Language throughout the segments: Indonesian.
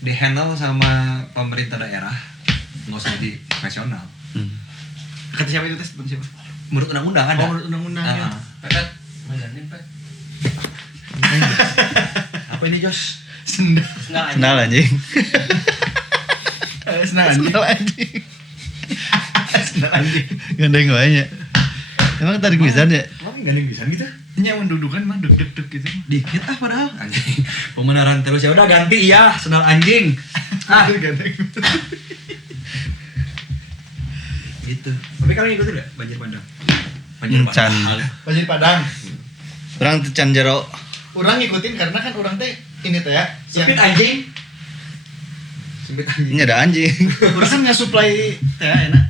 di-handle sama pemerintah daerah, nggak usah jadi profesional. Kata siapa itu tes? Siapa? Menurut undang-undang ada. Oh, menurut undang-undang ya. Pet, ngajarin Pet. Apa ini Jos? Sendal anjing. Sendal anjing. Sendal anjing. Gandeng banyak. Emang tarik misan ya? Emang gandeng bisa gitu? Ini yang mendudukan mah deg gitu. Dikit padahal anjing. Pembenaran terus ya udah ganti ya sendal anjing. Gandeng. Gitu. Tapi kalian ngikutin enggak banjir bandang? Can. Banjir Padang. Orang can jero. Orang ngikutin karena kan orang teh ini teh ya. Sempit anjing. Sempit anjing. Ini ada anjing. Orang kan nggak-supply teh enak.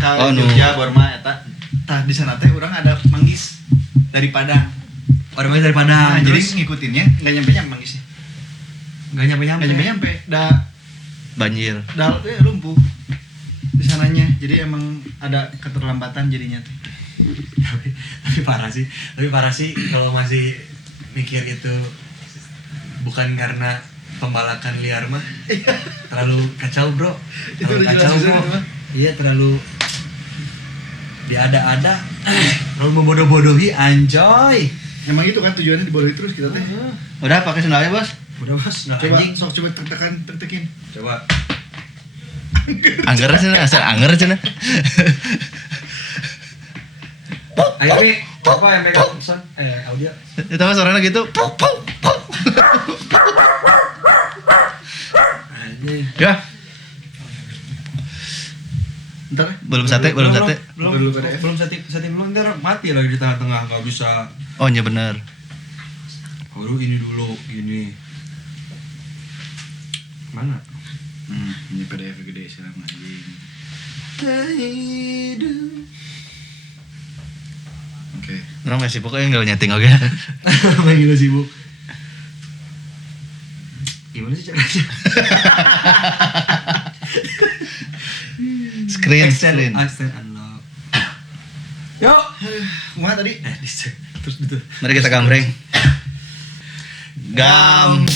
Kalau Jogja, Borma eta. Tah di sana teh orang ada manggis dari Padang. Orang manggis dari Padang. Jadi Terus ngikutinnya enggak nyampe manggisnya. enggak nyampe. Banjir. Lumpuh di sananya. Jadi emang ada keterlambatan jadinya teh. Tapi parah sih kalau masih mikir itu bukan karena pembalakan liar mah. Terlalu kacau, Bro. Itu udah jelas Bro. itu mah. Iya, terlalu diada-ada, terlalu membodoh-bodohi, anjoy. Emang itu kan tujuannya dibodohi terus kita teh. Udah pakai sendalnya, Bos. Udah Bos, nah Coba anjing. sok coba tekin. Coba. Angger cenah, asal angger cenah. Ayo Mi, apa yang pegang sound? Audio. Itu mah suaranya gitu. Anjing. Ya, Ntar belum sate. Belum sate belum ntar mati lagi di tengah-tengah nggak bisa. Oh, iya bener. Baru ini dulu gini. Mana? Ini PDF gede sekarang anjing. Oke. Orang masih pokoknya enggak nyeting oke. Lagi lo sibuk. Gimana sih caranya? Screen. Extend unlock. Yuk. Kumaha tadi? Terus gitu. Mari kita gambreng. Gam.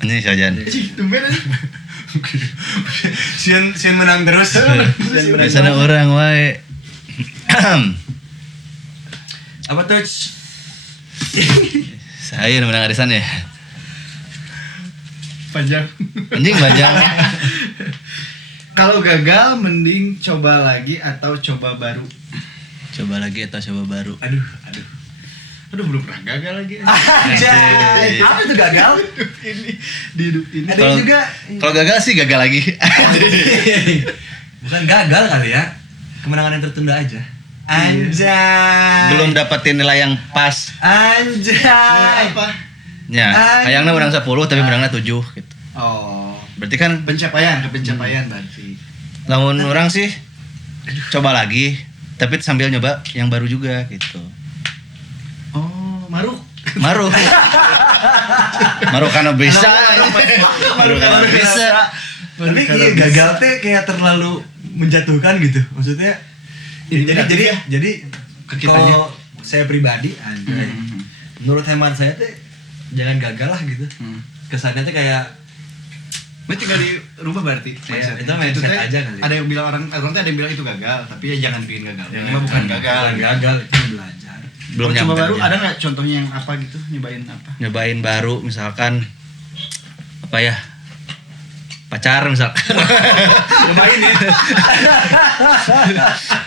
Ini saja. Tumben aja. Sian menang terus. Biasanya orang wae. Apa tuh? Saya yang menang arisan ya. Panjang. Anjing panjang. Kalau gagal mending coba lagi atau coba baru. Coba lagi atau coba baru. Aduh belum pernah gagal lagi. Anjay. Apa itu gagal? Ini di hidup ini. Ada Kalau- juga. Kalau gagal sih gagal lagi. Bukan gagal kali ya. Kemenangan yang tertunda aja. Anjay. Belum dapetin nilai yang pas. Anjay. Apa? Ya, kayaknya menang 10 tapi menangnya 7 gitu. Oh, Berarti kan pencapaian berarti. lamun orang sih coba lagi tapi sambil nyoba yang baru juga gitu. Oh, maruk. Maru karena bisa. Maru karena bisa. Tapi iya gagal teh kayak terlalu menjatuhkan gitu. Maksudnya jadi kalau saya pribadi anjay. Menurut hemat saya teh jangan gagal lah gitu. Kesannya teh kayak Berarti tinggal dirubah berarti. Itu mindset teh aja kali. Ada yang bilang orang teh ada yang bilang itu gagal, tapi ya jangan bikin gagal. Ini mah bukan gagal. Bukan gagal, itu belajar. Belum Coba nyampe baru aja. ada nggak contohnya yang apa gitu? Nyobain apa? Nyobain baru misalkan apa ya? Pacar misal. Cobain ya.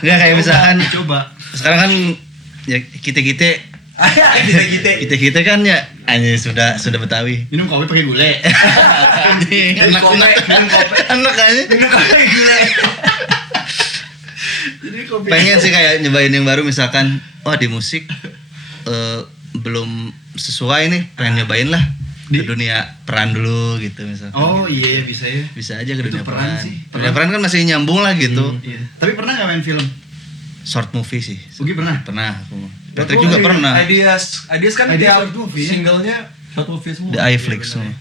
Enggak kayak misalkan Coba. sekarang kan ya kita Kita kan ya anjing sudah Betawi. Minum kopi pakai gule. Anjing Minum kopi. enak aja. Minum kopi gule. Jadi kopi. Pengen sih kayak nyobain yang baru misalkan di musik belum sesuai nih, pengen nyobain lah ke dunia peran dulu gitu misalkan. Oh iya ya bisa ya. Bisa aja ke Itu dunia peran peran. sih. Dunia peran kan masih nyambung lah gitu. Iya. Tapi pernah nggak main film? Short movie sih. Ugi pernah. Pernah aku. Patrick juga pernah. Ideas kan Ideas tiap short movie, ya? singlenya short movie semua. The iFlix semua.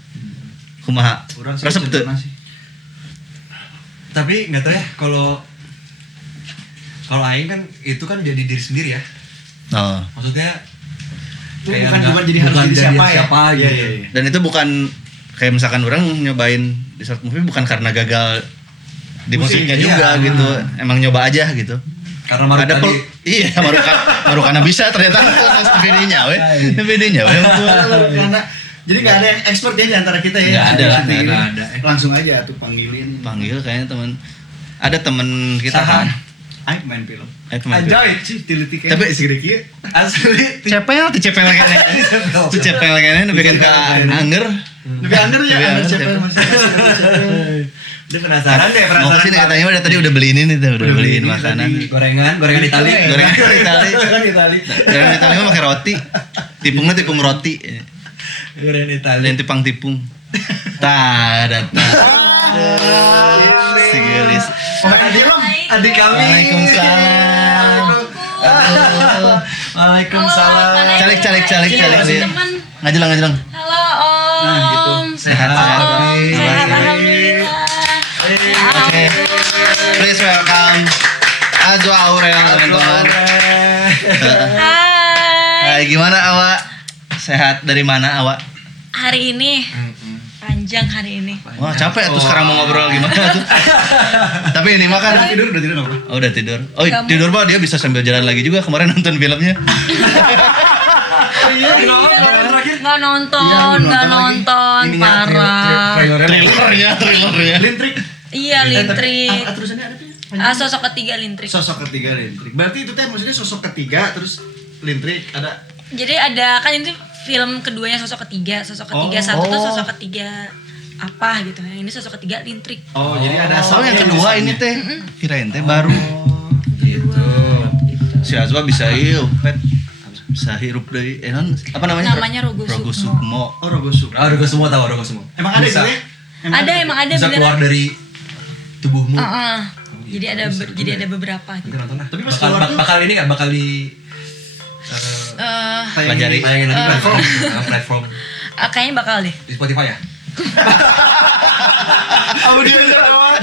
Kumaha? Orang sih Resep tuh. cenderung sih. Tapi nggak tahu ya kalau aing kan itu kan jadi diri sendiri ya. Oh. Maksudnya Itu kayak bukan nggak- jadi harus bukan jadi siapa ya? siapa Iya, gitu. iya, iya. Dan itu bukan kayak misalkan orang nyobain di short movie bukan karena gagal di Musik, musiknya iya. juga gitu. Emang nyoba aja gitu. Karena Maruk Ada tadi iya, Marukana bisa ternyata BD-nya we. BD-nya we. Karena jadi nggak ada yang expert ya di antara kita ya. Nggak ada lah, Syuting ini. nggak ada. Langsung aja tuh panggilin. Panggil kayaknya teman. Ada teman kita Saha? kan. Ayo main film. Teman. Anjay. Sih tiliti kayak Tapi- segede kieu. asli Cepel tuh cepel kayaknya. Tuh cepel kayaknya bikin ka anger. Lebih anger ya, Lebih anger anger, siapa cepet. masih. dia penasaran deh Mau kesini katanya udah tadi udah beliin ini tuh, udah beliin makanan. gorengan Itali Gorengan Itali. gorengan Itali Gorengan Itali mah pakai roti. Tipungnya tipung roti. gorengan Itali Lain tipang-tipung. Tadata. Sigelis. adik kami Waalaikumsalam. Waalaikumsalam Calik. Teman. Ngajelang. Halo Om. Nah, gitu. Sehat. Om. Sehat, Alhamdulillah. alhamdulillah. Oke. Please welcome Azwa Aurel teman-teman. Hai. Hai, gimana awak? Sehat dari mana awak? Hari ini panjang hari ini. Wah capek tuh sekarang mau ngobrol gimana tuh. Tapi ini mah kan Udah tidur apa? oh, udah tidur. Oh Kamu- tidur mah dia bisa sambil jalan lagi juga kemarin nonton filmnya. Nggak nonton, nggak nonton, parah. Thrillernya. Lintrik. Iya, Lintrik. Terusannya ada tuh. Sosok ketiga Lintrik. Sosok ketiga Lintrik. Berarti itu teh maksudnya sosok ketiga terus Lintrik ada. Jadi ada kan ini film keduanya sosok ketiga satu tuh sosok ketiga apa gitu. Yang ini sosok ketiga Lintrik. Oh, jadi ada Oh yang kedua ini teh kirain teh baru. Gitu. Si Azwa bisa hirup pet. Bisa hirup dari apa namanya? Namanya Rogo Rogo Sukmo. Sukmo. Oh, Rogosu. Rogo semua tahu Rogo semua Emang ada bisa, gitu ya? Emang ada bisa beneran. keluar dari tubuhmu Heeh. Jadi ada beberapa Nanti gitu. nonton lah. Tapi pas keluar tuh- bakal ini nggak bakal di Pelajari. tayangin lagi platform platform Kayaknya bakal deh. di Spotify ya. Apa dia dengar oh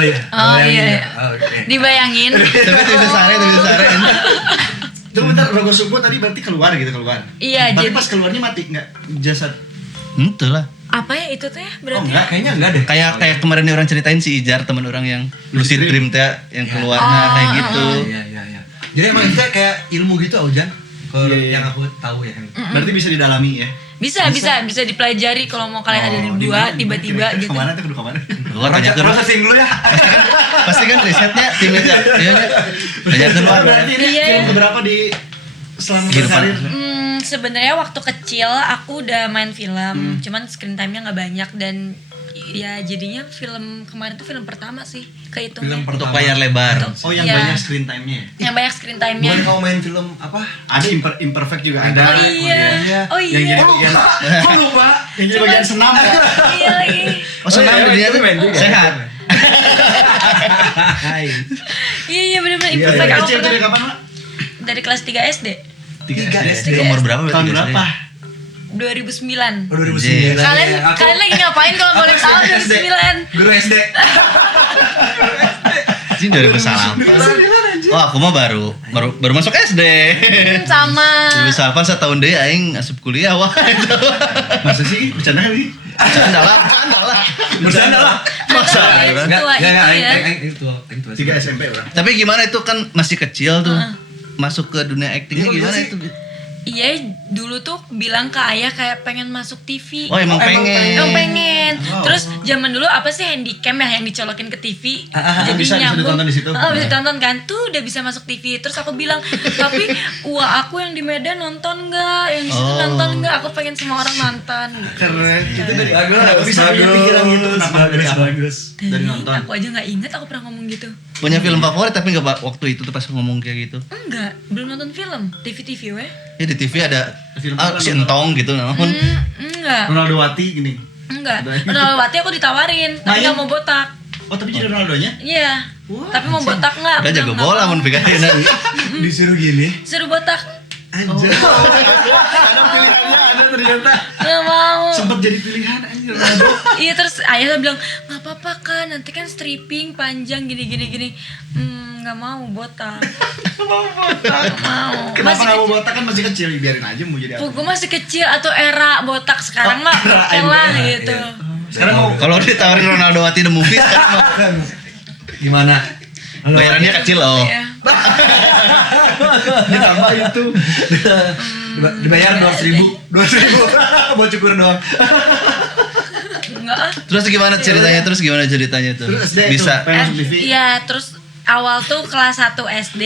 iya Oh, iya, iya. oh, oke. Dibayangin. Tapi itu sare. Itu bentar Rogosubo tadi berarti keluar. Iya, Tapi jadi- pas keluarnya mati enggak jasad. Itu lah. Apa ya itu teh berarti? enggak. Kayaknya enggak deh. Kayak kemarin orang ceritain si Ijar teman orang yang lucid dream teh yang keluarnya kayak gitu. Iya. Jadi emang itu kayak ilmu gitu Aujan. Kalau Iya, iya. yang aku tahu ya. Berarti bisa didalami ya. Bisa dipelajari kalau mau kalian ada di berdua tiba-tiba gitu. Kemana tuh kemana? Gua tanya ke Processing dulu ya. pasti kan risetnya tim Ijar. Iya. Tanya ke luar. Berarti ini Iya. film keberapa di selama Kehidupan. berkarir? Sebenarnya waktu kecil aku udah main film, cuman screen time-nya nggak banyak dan ya jadinya film kemarin tuh film pertama sih kehitungnya. Film Untuk pertama. layar lebar. Oh, yang Iya. banyak screen time-nya ya? Yang banyak screen time-nya. Bukan kamu main film apa? Ada imperfect juga ada. Oh iya. Oh Yang iya. jadi bagian Kok lupa? yang jadi bagian senam ya. Iya lagi. Oh senang iya, dia itu tuh main juga. sehat. Hai. Iya benar-benar Iya, imperfect Dari aku kecil tuh dari pernah kapan, Mak? dari kelas 3 SD. 3 SD. Umur berapa berarti? Tahun SD? berapa? 2009. Oh 2009. Kalian lagi ngapain kalau boleh tahu 2009? Guru SD. Ini 2008. Oh aku mah baru masuk SD. Sama. 2008 setahun deh aing asup kuliah wah. Masa sih? Bercanda kan ini? Bercanda lah. Bercanda lah. Masa Iya, kan? tua itu ya. Itu tua. 3 SMP orang. Tapi gimana itu kan masih kecil tuh. Masuk ke dunia aktingnya Iya, gimana sih. itu? Iya, dulu tuh bilang ke ayah kayak pengen masuk TV. Oh emang pengen. Emang pengen. Wow. Terus zaman dulu apa sih handycam ya yang dicolokin ke TV. Jadi bisa nyambung. ditonton di situ. Bisa ditonton kan. Tuh udah bisa masuk TV. Terus aku bilang, "Tapi aku yang di Medan nonton enggak? Yang di situ nonton enggak? Aku pengen semua orang nonton." Keren. Itu dari Bagus, kenapa bisa punya pikiran gitu? Kenapa dari apa? bagus. Dari nonton. Aku aja nggak inget aku pernah ngomong gitu. Punya film favorit tapi nggak waktu itu tuh pas ngomong kayak gitu. Enggak, belum nonton film. TV weh. Ya di TV ada Film si apa? Entong gitu namun. Enggak. Ronaldo Wati gini. Enggak. Ronaldo Wati aku ditawarin, tapi Main? nggak mau botak. Oh, tapi jadi Ronaldonya? Iya. Wah, Tapi mau botak nggak? Udah Aku jago bilang, bola "Nggak mun mau." pikirin. Disuruh gini. Suruh botak. Anjir. Ada pilihannya, ada ternyata. Nggak mau. Sempat jadi pilihan anjir Ronaldo. Iya terus ayah bilang nggak apa-apa kan nanti kan stripping panjang gini. Nggak mau botak. Mau botak. Nggak mau. Kenapa Masih nggak mau kecil. botak kan masih kecil, biarin aja mau jadi apa? Gue masih kecil atau era botak sekarang mah era oke lah era, gitu. iya. Sekarang mau Kalau ditawarin Ronaldo Wati the movie sekarang mah Gimana? Halo. bayarannya kecil loh. Iya. ditambah itu. Dibayar 200.000 buat cukur doang. Enggak ah. Terus gimana ceritanya? Tuh? Terus SD Bisa. tuh, pengen masuk TV. Iya, terus awal tuh kelas 1 SD.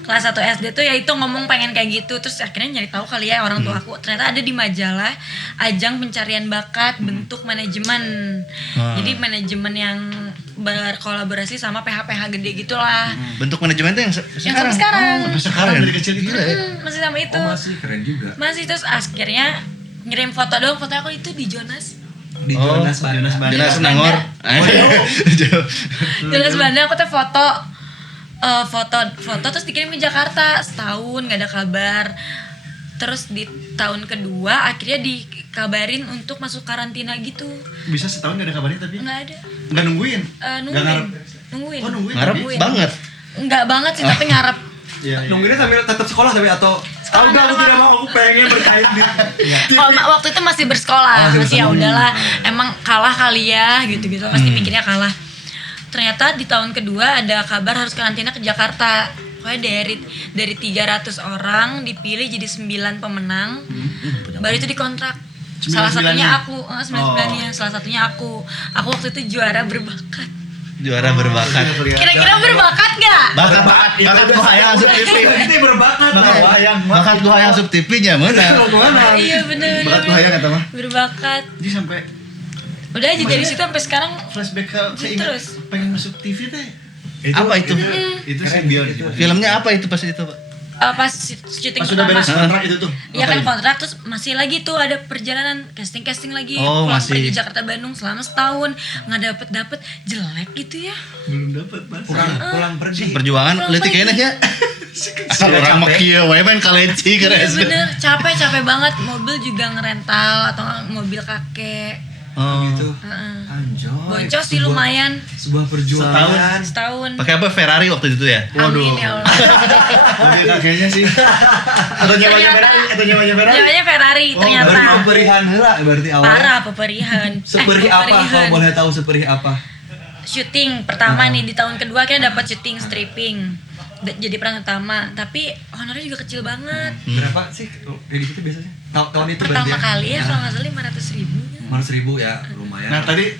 Kelas 1 SD tuh ya itu ngomong pengen kayak gitu. Terus akhirnya nyari tahu kali ya orang tua aku. Ternyata ada di majalah ajang pencarian bakat bentuk manajemen. Jadi manajemen yang berkolaborasi sama PH-PH gede gitulah. Bentuk manajemen tuh yang Yang sampai sekarang. Sampai sekarang dari kecil itu. Gila ya. Masih sama itu. Oh, masih keren juga. Masih terus akhirnya ngirim foto doang, foto aku itu di Jonas. Di Oh, Jonas Banda. Jonas Nangor. Jonas Banda aku tuh foto terus dikirim ke Jakarta setahun nggak ada kabar. Terus di tahun kedua akhirnya dikabarin untuk masuk karantina gitu. Bisa setahun gak ada kabarnya tapi Nggak ada. nggak nungguin. Nungguin. ngarep. Nungguin. Oh, nungguin. Ngarep Nungguin. banget. Nggak banget sih tapi ngarep. Iya. Nungguinnya sambil tetap sekolah tapi atau Sekolah enggak, aku normal. tidak mau, aku pengen berkait di. Oh, waktu itu masih bersekolah, Masih masih ya bersekolah. udahlah. Emang kalah kali ya gitu-gitu pasti mikirnya kalah. Ternyata di tahun kedua ada kabar harus karantina ke Jakarta. Pokoknya dari 300 orang dipilih jadi 9 pemenang. Baru itu dikontrak. Salah satunya 99-nya? aku, 99-nya. Salah satunya aku. Aku waktu itu juara berbakat. Juara berbakat. Kira-kira berbakat gak? Bakat gua hayang asup TV. Ini berbakat lah. Bakat gua hayang asup TV-nya mana? Mau kemana? Iya bener. Bakat gua hayang kata mah. Berbakat. Jadi sampai Udah aja dari situ sampai sekarang flashback ke keinget Terus. pengen masuk TV teh. Apa itu? Itu Keren, simbion. itu. Filmnya apa itu pas itu, Pak? pas syuting Pas sudah pertama. beres kontrak itu tuh. Ya kan kontrak terus masih lagi tuh ada perjalanan casting lagi Oh, pulang masih. pergi Jakarta Bandung selama setahun nggak dapet jelek gitu ya. Belum dapat Mas. Pulang pergi. Perjuangan Pulang leutik pergi. kayaknya nya. Orang mah kieu wae main kaleci Iya keres. bener capek banget mobil juga ngerental atau nggak mobil kakek. Oh, Gitu. Heeh. Anjoy. Boncos sih Sebuah- lumayan Sebuah perjuangan. setahun. pakai apa Ferrari waktu itu ya? Amin ya Allah. Mobil kakeknya sih. Atau nyewanya Ferrari, Namanya Ferrari ternyata. Berarti peperihan heula berarti awalnya. Parah peperihan. Seperih apa? Kalau peperihan. boleh tahu seperih apa? Syuting pertama nih di tahun kedua akhirnya dapat syuting stripping. Jadi peran utama, tapi honornya juga kecil banget. Berapa sih kayak gitu tuh biasanya? Tahun itu berarti Pertama ya? kali ya kalau nggak salah 500.000. 500.000 ya, lumayan. Nah tapi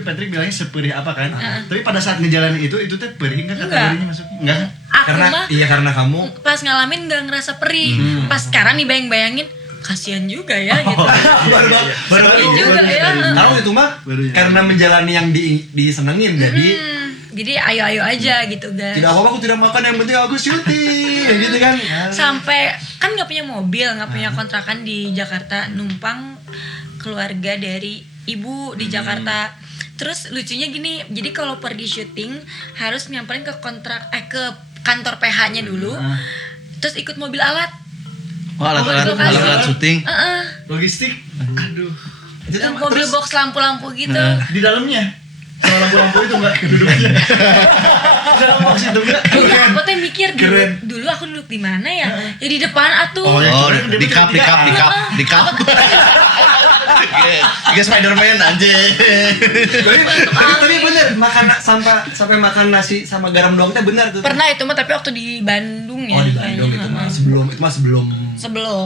Patrick bilangnya seperih apa kan? Tapi pada saat ngejalanin itu teh perih nggak Enggak. kategorinya masuknya? Enggak. Aku karena mah karena kamu pas ngalamin nggak ngerasa perih. Pas sekarang nih bayangin kasihan juga ya gitu. baru Sedih juga ya. Karena itu mah Baru ya. karena menjalani yang disenengin jadi Jadi ayo aja gitu guys. tidak apa-apa aku tidak makan yang penting aku syuting gitu kan. Sampai kan nggak punya mobil, nggak punya kontrakan di Jakarta, numpang keluarga dari ibu di Jakarta. Terus lucunya gini, jadi kalau pergi syuting harus nyamperin ke ke kantor PH-nya dulu. Terus ikut mobil alat. Oh, alat syuting. Heeh. Logistik. Aduh. Itu tuh Mobil terus box lampu-lampu gitu. Di dalamnya. Sama lampu-lampu itu enggak duduknya. Di dalam box itu enggak. Iya, aku tuh mikir Keren. dulu aku duduk di mana ya? Ya di depan atuh. Oh, di kap. Tiga Spiderman anjing. tapi bener makan sampai makan nasi sama garam doang teh benar tuh. Pernah itu mah tapi waktu di Bandung ya. Oh di Bandung itu mah sebelum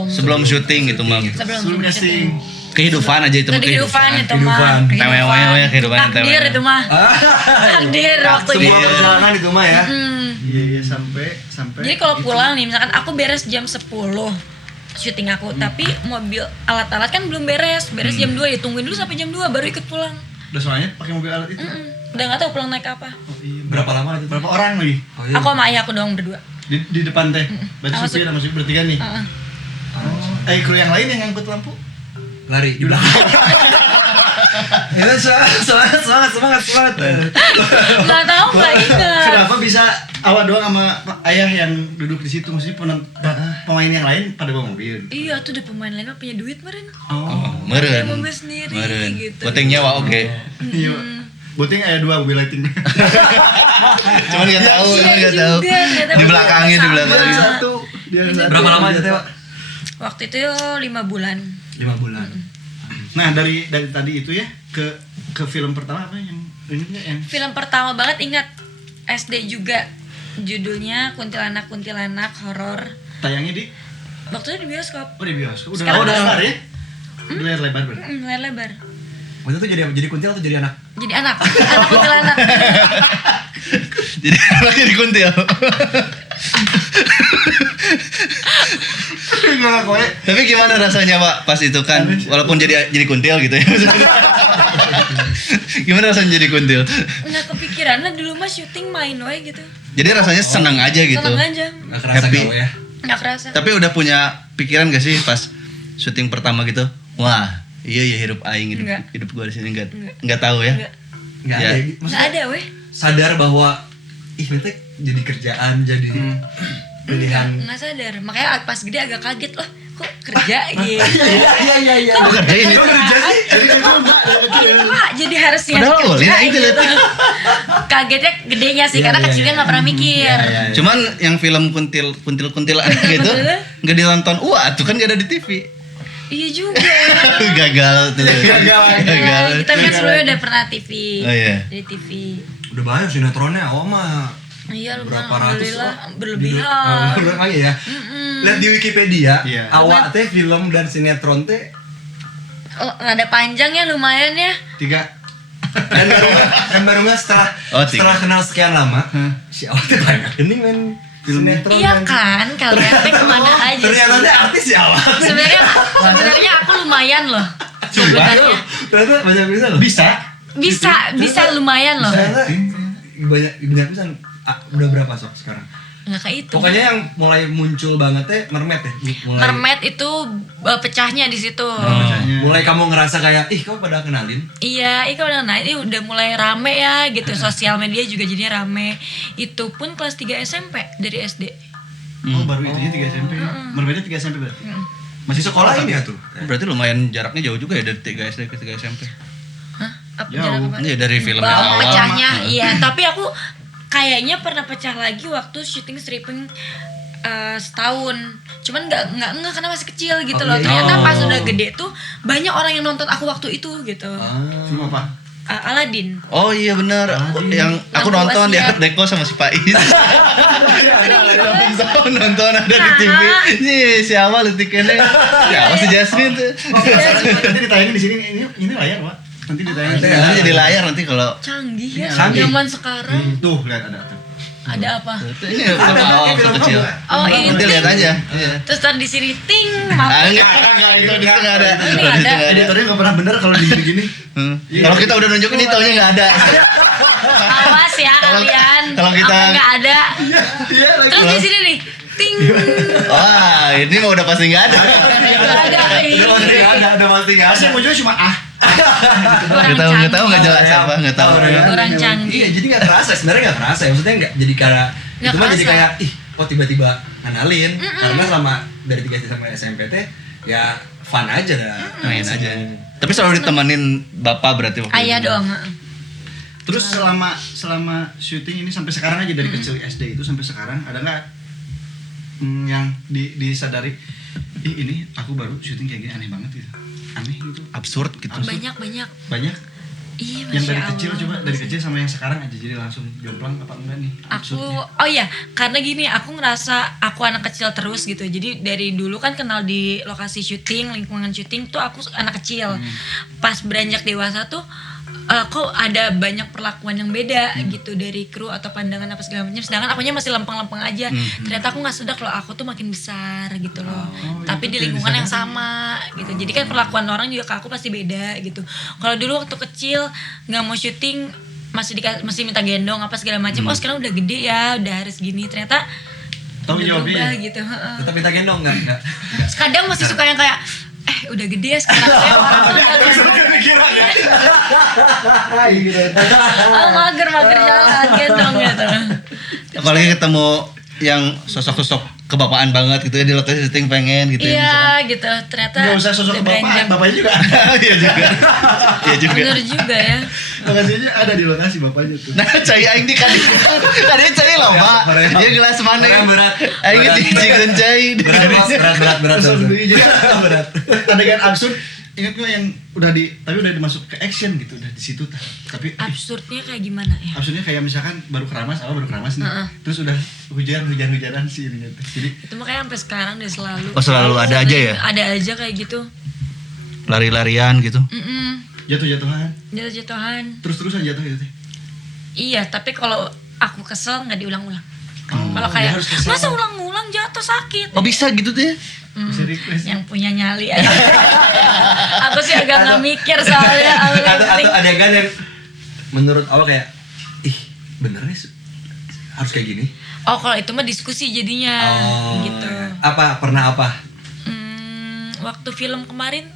Sebelum syuting gitu mah. Sebelum casting. Kehidupan aja itu mah kehidupan itu mah. Kehidupan. Kehidupan. Takdir itu mah. Takdir waktu sebuah itu. perjalanan itu mah ya. Iya sampai Jadi kalau pulang nih misalkan aku beres jam 10 syuting aku, tapi mobil alat-alat kan belum beres jam 2 ya tungguin dulu sampai jam 2 baru ikut pulang. udah soalnya pakai mobil alat itu. Udah nggak tahu pulang naik apa. Oh, iya. Berapa lama itu? Berapa orang lagi? Oh, iya. Aku sama ayah aku doang berdua. Di depan teh. Berarti Sama supir sama supir bertiga nih. Heeh. Kru yang lain yang ngangkut lampu? lari di belakang. Itu semangat. Nggak tahu, nggak ingat. Kenapa bisa awak doang sama ayah yang duduk di situ? Maksudnya pemain yang lain pada bawa mobil. Iya tuh udah pemain lain mah punya duit meren. Oh. Meren. Dia mobil sendiri gitu. Boteng nyawa oke. Iya. Boteng ada 2 mobil lighting. Cuman nggak tahu, Iya juga, ternyata di belakangnya di sama. belakangnya. Satu. Dia satu. Berapa lama aja teh, Pak? Waktu itu 5 bulan. 5 bulan. Nah, dari tadi itu ya ke film pertama apa yang ini enggak yang Film pertama banget ingat SD juga. Judulnya Kuntilanak horor. tayangnya di Waktu itu di bioskop. di bioskop. Udah Sekarang lebar ya? Udah layar lebar berarti. Layar lebar. Waktu itu jadi kuntil atau jadi anak? Jadi anak kuntilanak. Jadi anaknya di kuntil. Enggak kowe. Tapi gimana rasanya Pak pas itu kan walaupun jadi kuntil gitu ya. Gimana rasanya jadi kuntil? Nggak kepikiran lah dulu mah syuting main wae gitu. Jadi rasanya senang aja gitu. Seneng aja. Nggak kerasa Happy. kau ya? Nggak kerasa. Tapi udah punya pikiran gak sih pas syuting pertama gitu? Wah, iya ya hidup aing Enggak. hidup gua di sini Enggak. enggak tahu ya. Nggak. Nggak Ya. ada. Nggak Maksudnya ada weh. sadar bahwa nanti jadi kerjaan, jadi pilihan. Nggak sadar. Makanya pas gede agak kaget loh. Kok kerja gitu. Iya. Kok kerjain itu? Wah, jadi harus yang Padahal kerja boleh, itu lihat. gitu. Kagetnya gedenya sih, Iya, karena iya, kecilnya iya. nggak pernah mikir. Iya. Cuman yang film kuntil-kuntilan gitu nggak ditonton. Wah, itu kan gak ada di TV. Iya juga. Gagal tuh. Gagal. Kita kan sebelumnya udah pernah TV. Oh, iya. Dari TV. Udah banyak sinetronnya, awal mah Iya, lu berapa bilang, ratus alhamdulillah lah. berlebihan. Berlebihan ya. Lihat di Wikipedia, Iya. awak teh film dan sinetron teh Oh, ada panjangnya lumayan ya. 3. dan baru nggak setelah Oh, setelah kenal sekian lama, si awak teh banyak ini men sinetron. Iya men. kan, kalian teh kemana aja Ternyata sih? teh artis ya awak. Sebenarnya aku lumayan loh. Sebenarnya Ternyata banyak bisa loh. Bisa. lumayan loh. Ternyata banyak bisa. Udah berapa sok sekarang? Nggak kayak itu. Pokoknya yang mulai muncul banget teh Mermaid ya. Mermaid itu pecahnya di situ. Mulai kamu ngerasa kayak ih kamu pada kenalin. Iya, itu udah mulai rame ya gitu. Sosial media juga jadinya rame. Itu pun kelas 3 SMP dari SD. Oh, baru itunya 3 SMP. Berbeda 3 SMP berarti. Masih sekolah ini ya tuh. Berarti lumayan jaraknya jauh juga ya dari 3 SD ke 3 SMP. Hah? Apa Jauh. jarak apa? Iya dari film yang Bawah awal. pecahnya, iya. Tapi aku kayaknya pernah pecah lagi waktu syuting stripping setahun. Cuman nggak karena masih kecil gitu loh. iya. Ternyata pas udah gede tuh banyak orang yang nonton aku waktu itu gitu. Film apa? Aladdin. Oh iya benar. Yang aku Lampu nonton di Asia. Art Deco sama si Pais. Serius? nonton ada di TV. Nih siapa letiknya? Siapa si Jasmine tuh? Nanti ditayangin di sini ini layar, Pak. Nanti ditayangin. Nanti jadi layar nanti kalau Canggih ya Canggih. zaman sekarang. Tuh, lihat ada tuh. Ada apa? ini apa film kecil. Oh ini Nanti lihat ting. aja. Iya. Terus tadi di sini ting. Ah, enggak itu di situ enggak ada. Ini Di situ ada. nggak ada. Editornya nggak pernah bener kalau di gini. Kalau kita udah nunjukin ini taunya enggak ada. Awas ya kalian. kalau kita- Apa nggak ada. Iya, lagi. Terus di sini nih ting. Wah, ini mah udah pasti enggak ada. Nggak ada. Udah pasti nggak ada, udah pasti nggak Pas ada. yang munculnya cuma Enggak tahu enggak jelas apa, enggak tahu. Kurang canggih. Iya, jadi nggak kerasa. Sebenarnya nggak kerasa ya. Maksudnya nggak jadi kayak Nggak itu mah jadi kerasa. kayak ih kok tiba-tiba ngenalin. Karena selama dari 3 SD sampai SMP teh ya fun aja dah. Main aja. Tapi selalu ditemenin bapak berarti waktu Ayah itu. dong. Terus selama syuting ini sampai sekarang aja dari kecil SD itu sampai sekarang ada nggak yang disadari ini aku baru syuting kayak gini aneh banget gitu, aneh gitu, Absurd gitu. Banyak. banyak Iya, yang Masya dari Allah. kecil coba dari kecil sama yang sekarang aja jadi langsung jomplang apa enggak nih Aku, absurdnya? oh iya, karena gini, aku ngerasa aku anak kecil terus gitu. Jadi dari dulu kan kenal di lokasi syuting, lingkungan syuting tuh aku anak kecil. Pas beranjak dewasa tuh kok ada banyak perlakuan yang beda gitu dari kru atau pandangan apa segala macam. Sedangkan akunya masih lempeng-lempeng aja. Ternyata aku nggak sadar kalau aku tuh makin besar gitu loh. Tapi di lingkungan yang sama gitu. Jadi kan perlakuan orang juga ke aku pasti beda gitu. Kalau dulu waktu kecil nggak mau syuting masih minta gendong apa segala macam. Oh sekarang udah gede ya, udah harus gini. Ternyata Tahu udah jawabnya berubah ya? gitu. Heeh. Tetap minta gendong nggak? Kadang masih suka yang kayak udah udah gede ya sekarang saya orang tuh nggak mager jalan gendong gitu. Apalagi ketemu yang sosok-sosok kebapaan banget gitu ya di lokasi syuting pengen gitu ya. Iya gitu, ternyata Nggak usah sosok udah bapak, beranjak. bapaknya juga. Iya juga. Iya juga. Bener juga ya. Lokasinya ada di lokasi bapaknya tuh. Nah, cai aing di kadi. Kadi cai loh, Pak. Dia gelas mana? Berat. Aing dijikeun cai. Berat. Terus beli jadi Berat. adegan absurd. Ingat gua yang tapi udah dimasuk ke action gitu, udah di situ tah. Tapi Absurdnya kayak gimana ya? absurdnya kayak misalkan baru keramas nih. Terus udah hujan-hujanan sih ini tuh. Jadi Itu makanya sampai sekarang dia selalu. Oh, selalu ada aja ya? Ada aja kayak gitu. Lari-larian gitu. jatuh-jatuhan, Jatuh-jatuhan. terus-terusan jatuh gitu teh. Iya, tapi kalau aku kesel nggak diulang-ulang. Kalau dia kayak harus kesel. masa ulang-ulang jatuh sakit. Oh, bisa gitu tuh ya? Bisa request. Yang punya nyali aja. Aku sih agak nggak mikir soalnya. Aku yang Atau penting- adegan yang menurut awal kayak ih benernya harus kayak gini. Oh, kalau itu mah diskusi jadinya gitu. Pernah apa? Waktu film kemarin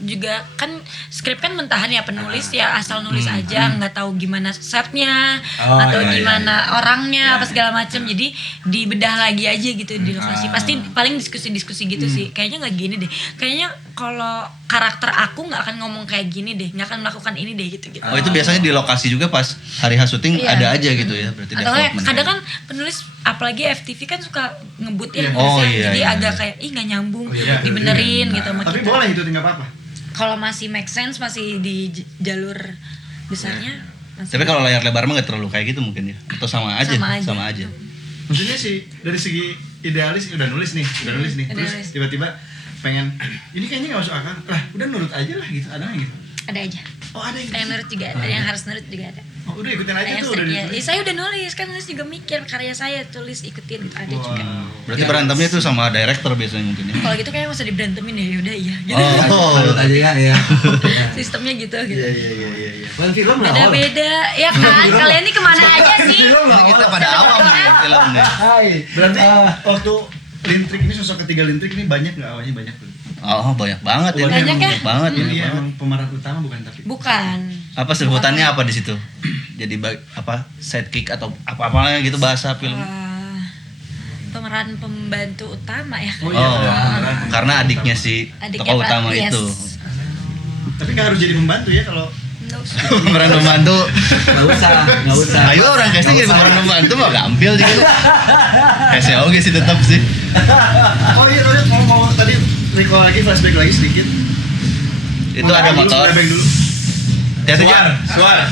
juga kan skrip kan mentahan ya, penulis ya asal nulis aja, nggak tahu gimana setnya atau gimana orangnya apa segala macam, jadi dibedah lagi aja gitu di lokasi. Pasti paling diskusi-diskusi gitu sih. Kayaknya nggak gini deh, kayaknya kalau karakter aku nggak akan ngomong kayak gini deh, nggak akan melakukan ini deh gitu. Oh, itu biasanya di lokasi juga pas hari syuting Iya. ada aja gitu ya, berarti Atau kayak development. kadang kan penulis apalagi FTV kan suka ngebut ya, Oh, nulisnya. iya, Jadi iya, agak iya. kayak ih nggak nyambung, iya. dibenerin gitu sama Tapi kita. boleh itu nggak apa-apa. Kalau masih make sense, masih di jalur besarnya masih. Tapi kalau layar lebar mah nggak terlalu kayak gitu mungkin ya, atau sama aja. Sama aja. Maksudnya sih dari segi idealis udah nulis nih. Udah Terus nulis. tiba-tiba pengen ini kayaknya nggak masuk akal. Lah, udah nurut aja lah gitu. Ada nggak gitu? Ada aja. Oh, ada yang Yang gitu. nurut juga ada, yang harus nurut juga ada. Oh, udah ikutin aja Yang tuh udah setia. ditulis. Saya udah nulis, kan nulis juga mikir karya saya, tulis ikutin gitu, ada juga. Berarti berantemnya itu sama director biasanya mungkin ya. Kalau gitu kayak usah diberantemin ya, yaudah iya gitu. Oh, Menurut aja ya. Sistemnya gitu gitu. Iya. Bukan film lah. Beda-beda, ya kan? Kalian ini kemana aja sih? Jadi kita pada awam nih filmnya. Berarti waktu Lintrik ini sosok ketiga Lintrik ini banyak nggak awalnya banyak tuh? Oh, banyak banget ini. Banyak ya? Banyak banget Ini ini. dia emang pemeran utama bukan tapi. Bukan. Apa sebutannya apa di situ? Jadi sidekick atau apa-apa gitu bahasa film. Pemeran pembantu utama ya. Oh, Oh, iya. karena adiknya si Adiknya tokoh Pak, utama yes. itu. Tapi nggak harus jadi pembantu ya kalau. Nggak usah. Pemeran pembantu. Nggak usah. Ayo orang casting jadi pemeran pembantu mah gampil gitu. Kasih oke sih tetap sih. Oh iya tadi mau tadi recall lagi flashback lagi sedikit. Itu ada motor. Flashback dulu. Lihat aja. Suara.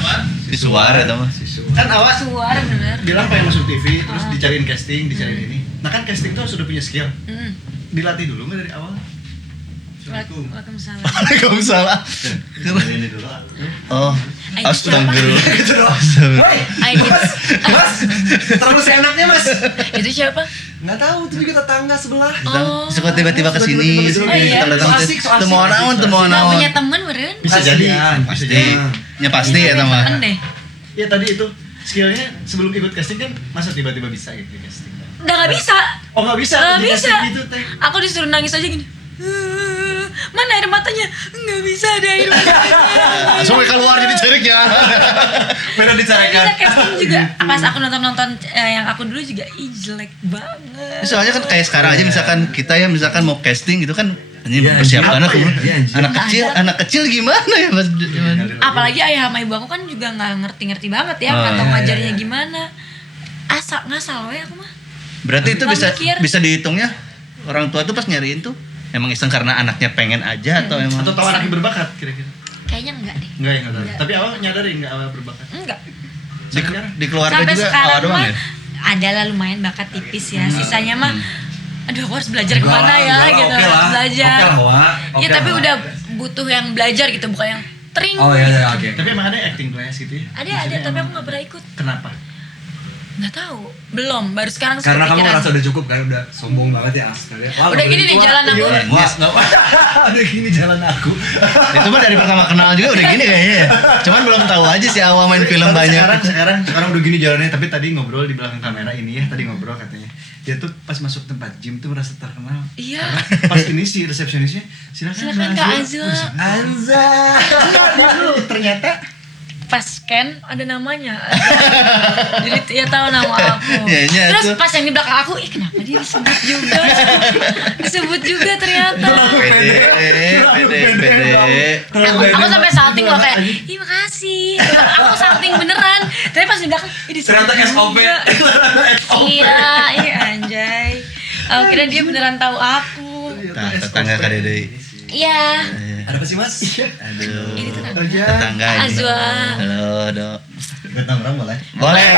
Di suara itu mah. Kan awal Suara bener. bilang pengen masuk TV terus dicariin casting, dicariin ini. Nah kan casting tuh sudah punya skill. Dilatih dulu nggak dari awal? Waalaikumsalam. Waalaikumsalam. Ini dulu. Oh, Ayo, astagfirullah. Gitu dong. Mas, Terlalu seenaknya mas. itu siapa? Nggak tahu, itu juga tetangga sebelah. Oh. Suka tiba-tiba kesini, Tiba-tiba kesini. kita datang So asik, so asik. temu naon, temu Nggak naon. punya temen beren? Bisa jadi. Pasti, ya pasti ya Punya teman. temen deh. Ya tadi itu skillnya sebelum ikut casting kan masa tiba-tiba bisa gitu casting. Udah nggak bisa. Oh nggak bisa? Nggak di bisa. casting gitu teh. Aku disuruh nangis aja gini. Mana air matanya? Nggak bisa ada air matanya. Langsung keluar jadi ceriknya. Benar Nggak dicarikan. bisa casting juga. Pas aku nonton yang aku dulu juga, ih jelek banget. Soalnya kan kayak sekarang aja misalkan kita ya misalkan mau casting gitu kan ini Iya, persiapkan apa aku. ya? Iya, anjing. Anak kecil gimana ya Mas? Gimana? Apalagi ayah sama ibu aku kan juga nggak ngerti-ngerti banget ya, nggak tahu iya, ngajarnya iya. gimana. Ngasal we aku mah. Berarti itu Nggak bisa mikir. bisa dihitungnya orang tua tuh pas nyariin tuh emang iseng karena anaknya pengen aja atau emang Atau tahu anaknya berbakat kira-kira? Kayaknya enggak deh. Enggak ya nggak tahu. Enggak. Tapi awal nyadarin nggak awal berbakat. Enggak. di keluarga Sampai juga sekarang awal doang mah ya? adalah lumayan bakat tipis ya. Sisanya mah aduh aku harus belajar Enggak kemana lah, ya enggak lah, gitu, oke harus lah. belajar. Oke lah, Wak. Ya Oke tapi lah. udah butuh yang belajar gitu, bukan yang tering. Oh iya, oke. Tapi emang ada acting class gitu ya? Ada Maksudnya tapi aku emang- nggak pernah ikut. Kenapa? Nggak tahu, belum, baru sekarang Karena kamu kepikiran. ngerasa udah cukup kan, udah sombong banget ya Aska. Wah, Udah gini nih jalan aku. Wah, nggak udah gini jalan aku. Itu mah dari pertama kenal juga udah gini kayaknya ya. Cuman belum tahu aja si Awa main film Tapi banyak. sekarang udah gini jalannya. Tapi tadi ngobrol di belakang kamera ini ya, tadi ngobrol katanya. dia tuh pas masuk tempat gym tuh merasa terkenal. Iya. Karena pas ini si resepsionisnya silakan Kak Azwa. Anza. Ternyata Pas scan ada namanya. Jadi dia tahu nama aku. Ya, iya, Terus tuh. pas yang di belakang aku, kenapa dia disebut juga? Disebut juga ternyata. pede. Aku sampai salting loh kayak, ih makasih. Aku salting beneran. Tapi pas di belakang, ih disebut Ternyata SOP. juga. Iya anjay. Aku kira dia beneran tahu aku. Nah, tetangga KDD. Iya. Ada apa sih Mas? Aduh. Ini tetangga. Tetangga ini. Azwa. Halo, Dok. ikut nongkrong boleh. Boleh.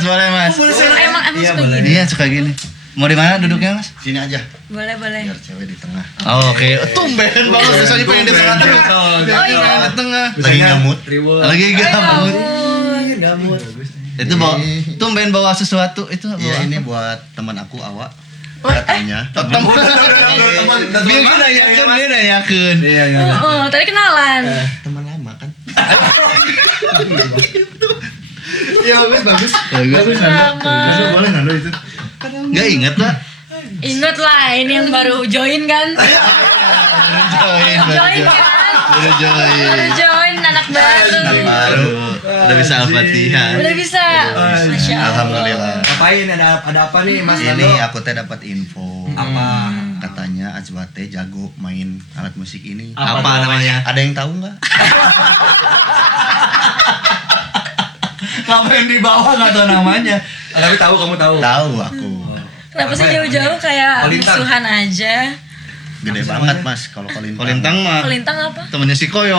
Boleh, Mas. Emang Iya, suka boleh. gini. Iya, suka gini. Mau di mana duduknya, Mas? Sini aja. Boleh. Biar cewek di tengah. Oh, oke. Tumben banget biasanya pengen di tengah-tengah. Oh iya. Pengen di tengah. Lagi ngamut. Lagi gabut. Gamut. Itu bawa tumben bawa sesuatu itu bawa. Iya, ini buat teman aku Awak. Katanya. teman. Dia nanyakeun, dia nanyakeun. Iya, iya. Oh, tadi kenalan. Teman lama kan? Iya, bagus. Bagus. Sama. Boleh Nando itu. Enggak ingat, Pak. Ingat lah, ini yang baru join kan? Join. Join kan? Baru join. Baru join anak baru. Baru udah bisa Al-Fatihah. Udah bisa. Masya Allah. Alhamdulillah. Ngapain? Ada apa nih Mas Ini Nando? aku teh dapat info. Apa? Katanya Azwa teh jago main alat musik ini. Apa namanya? Ada yang tahu nggak? Ngapain di bawah nggak tahu namanya? Tapi tahu, kamu tahu. Tahu aku. Kenapa sih Apa ya? jauh-jauh kayak Kolintang. musuhan aja? Gede banget Mas kalau kolintang. Kolintang mah Kolintang apa? temennya si Koyo.